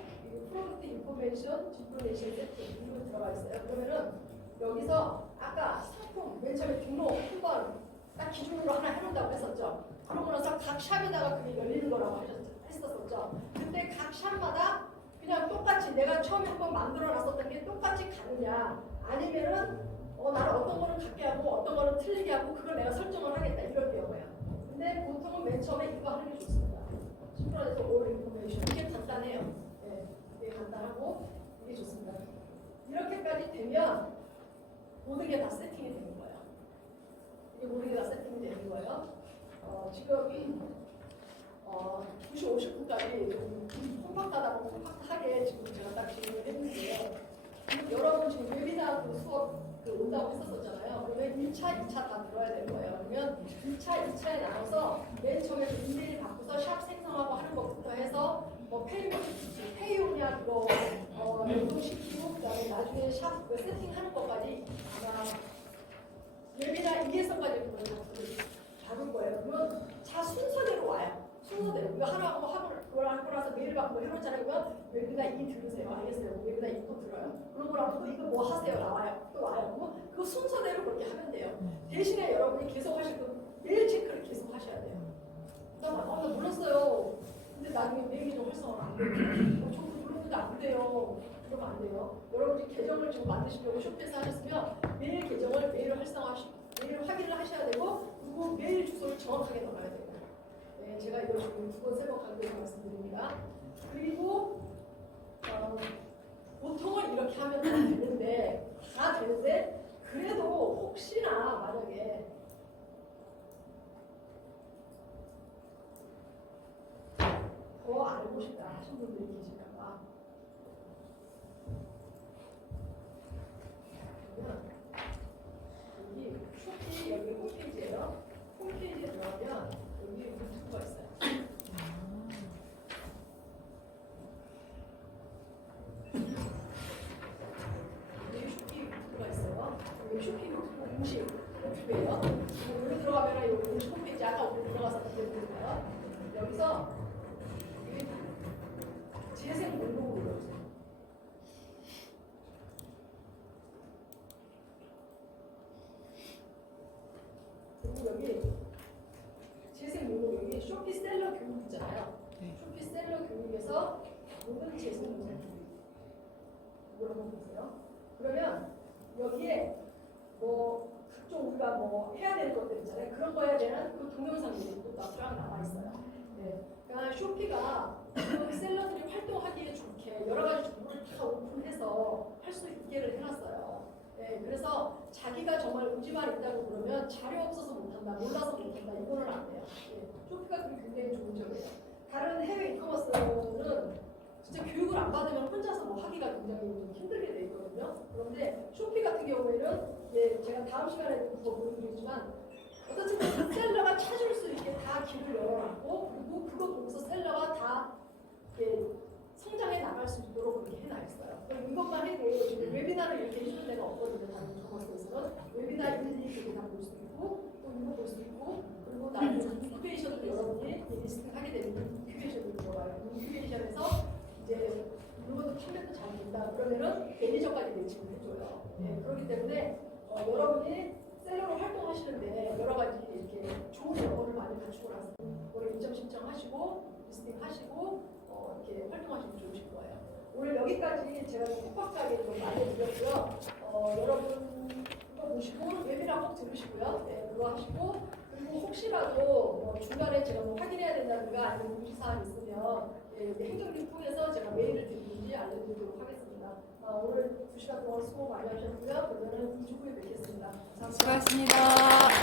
프로덕트 인포메이션, 디플레이션 세팅 이거 들어가 있어요. 그러면은 여기서 아까 상품 맨 처음에 등록 한번 딱 기준으로 하나 해놓는다고 했었죠. 그러고 나서 각 샵에다가 그게 열리는 거라고 했었죠. 근데 각 샵마다 그냥 똑같이 내가 처음에 한번 만들어 놨었던 게 똑같이 가느냐 아니면은 나는 어떤 거는 같게 하고 어떤 거는 틀리게 하고 그걸 내가 설정을 하겠다 이럴 경우야. 근데 보통은 맨 처음에 이거 하는 게 좋습니다. 심플에서 all information 이게 간단해요. 네, 이게 간단하고 이게 좋습니다. 이렇게까지 되면 모든 게 다 세팅이 되는 거예요. 이게 모든 게 다 세팅이 되는 거예요. 지금 2시 50분까지 콤팍하게 지금 제가 딱 진행을 했는데요. 여러분 지금 웨비나 수업 온다고 했었잖아요. 그러면 1차, 2차 다 들어야 될 거예요. 그러면 1차, 2차에 나눠서 맨 처음에 이메일 바꾸서 샵 생성하고 하는 것부터 해서 페이오냐 그거 연동시키고 그다음에 나중에 샵 세팅하는 것까지 아마 웨비나 2에서까지 잡을 거예요. 그러면 자 순서대로 와요. 순서대로 이거 하나 하고 그걸 하고 나서 메일 받고 해놓잖아요. 그러면 웨비나 2 들으세요. 알겠어요. 웨비나 2 또 들어요. 그러고 나서 또 이거 뭐 하세요? 나와요. 또 와요. 그러면 그 순서대로 그렇게 하면 돼요. 대신에 여러분이 계속 하실 거 메일 체크를 계속 하셔야 돼요. 나 몰랐어요. 근데 나중에 메일 계정 활성화가 안 돼요. 저도 눌렀는데 안 돼요. 그러면 안 돼요. 여러분이 계정을 지금 만드시려고 쇼핑에서 하셨으면 메일 계정을 메일 확인을 하셔야 되고 그리고 메일 주소를 정확하게 넣어야 되고 네, 제가 이거 지금 2번, 3번 강조해서 말씀드립니다. 그리고 보통은 이렇게 하면 다 되는데 그래도 혹시나 만약에 더 알고 싶다 하신 분들이 계실까봐 그러면 여기 쇼피 여기 홈페이지예요. 홈페이지에 들어가면 여기 유튜브가 있어요. 여기 쇼피 유튜브가 있어요. 여기 쇼피 유튜브 공식 유튜브예요. 여기 들어가면 여기 홈페이지 아까 우리 들어가서 보여드릴까요? 여기서 재생 목록을 눌러주세요. 그리고 여기 재생 목록 여기 쇼피셀러 교육 있잖아요. 네. 쇼피셀러 교육에서 모든 재생 목록 우리가 뭐 해야 되는 것들 있잖아요. 그런 거에 대한 그 동영상들이 또 쫙 나와 있어요. 네. 그러니까 쇼피가 그 셀러들이 활동하기에 좋게 여러 가지 정보를 다 오픈해서 할 수 있게를 해놨어요. 네. 그래서 자기가 정말 의지만 있다고 그러면 자료 없어서 못한다, 몰라서 못한다, 이거는 안 돼요. 네. 쇼피가 그게 굉장히 좋은 점이에요. 다른 해외 이커머스는 진짜 교육을 안 받으면 혼자서 뭐 하기가 굉장히 좀 힘들게 돼 있거든요. 그런데 쇼피 같은 경우에는 제가 다음 시간에 더 보여드리지만 어떤 측면에서 셀러가 찾을 수 있게 다 길을 열어놨고 그리고 그거 보면서 셀러가 다 성장해 나갈 수 있도록 그렇게 해놔 있어요. 그럼 이것만 해도 지금 웨비나를 이렇게 해주는 데가 없거든요. 다른 이커머스에서는 웨비나 있는지 다 볼 수 있고 또 이거 볼 수 있고 그리고 나중에 인큐베이션도 여러분이 리스팅하게 되면 인큐베이션도 들어가요. 인큐베이션에서 이제 물건도 판매도 잘 된다. 그러면은 매니저까지 매칭을 해줘요. 네, 그렇기 때문에 여러분이 셀러로 활동하시는데 여러 가지 이렇게 좋은 영어를 많이 갖추고 나서 올해 입점 신청하시고 리스팅하시고 이렇게 활동하시면 좋으실 거예요. 오늘 여기까지 제가 촉박하게 좀 알려드렸고요. 여러분 그거 보시고 웨비나 꼭 들으시고요. 네, 그거 하시고 그리고 혹시라도 중간에 제가 뭐 확인해야 된다든가 아니면 공지사항 있으면 행정팀 통해서 제가 메일을 드리든지 알려드리도록 하겠습니다. 오늘 2시간 동안 수고 많이 하셨고요. 그러면 2주 후에 뵙겠습니다. 감사합니다. 수고하셨습니다.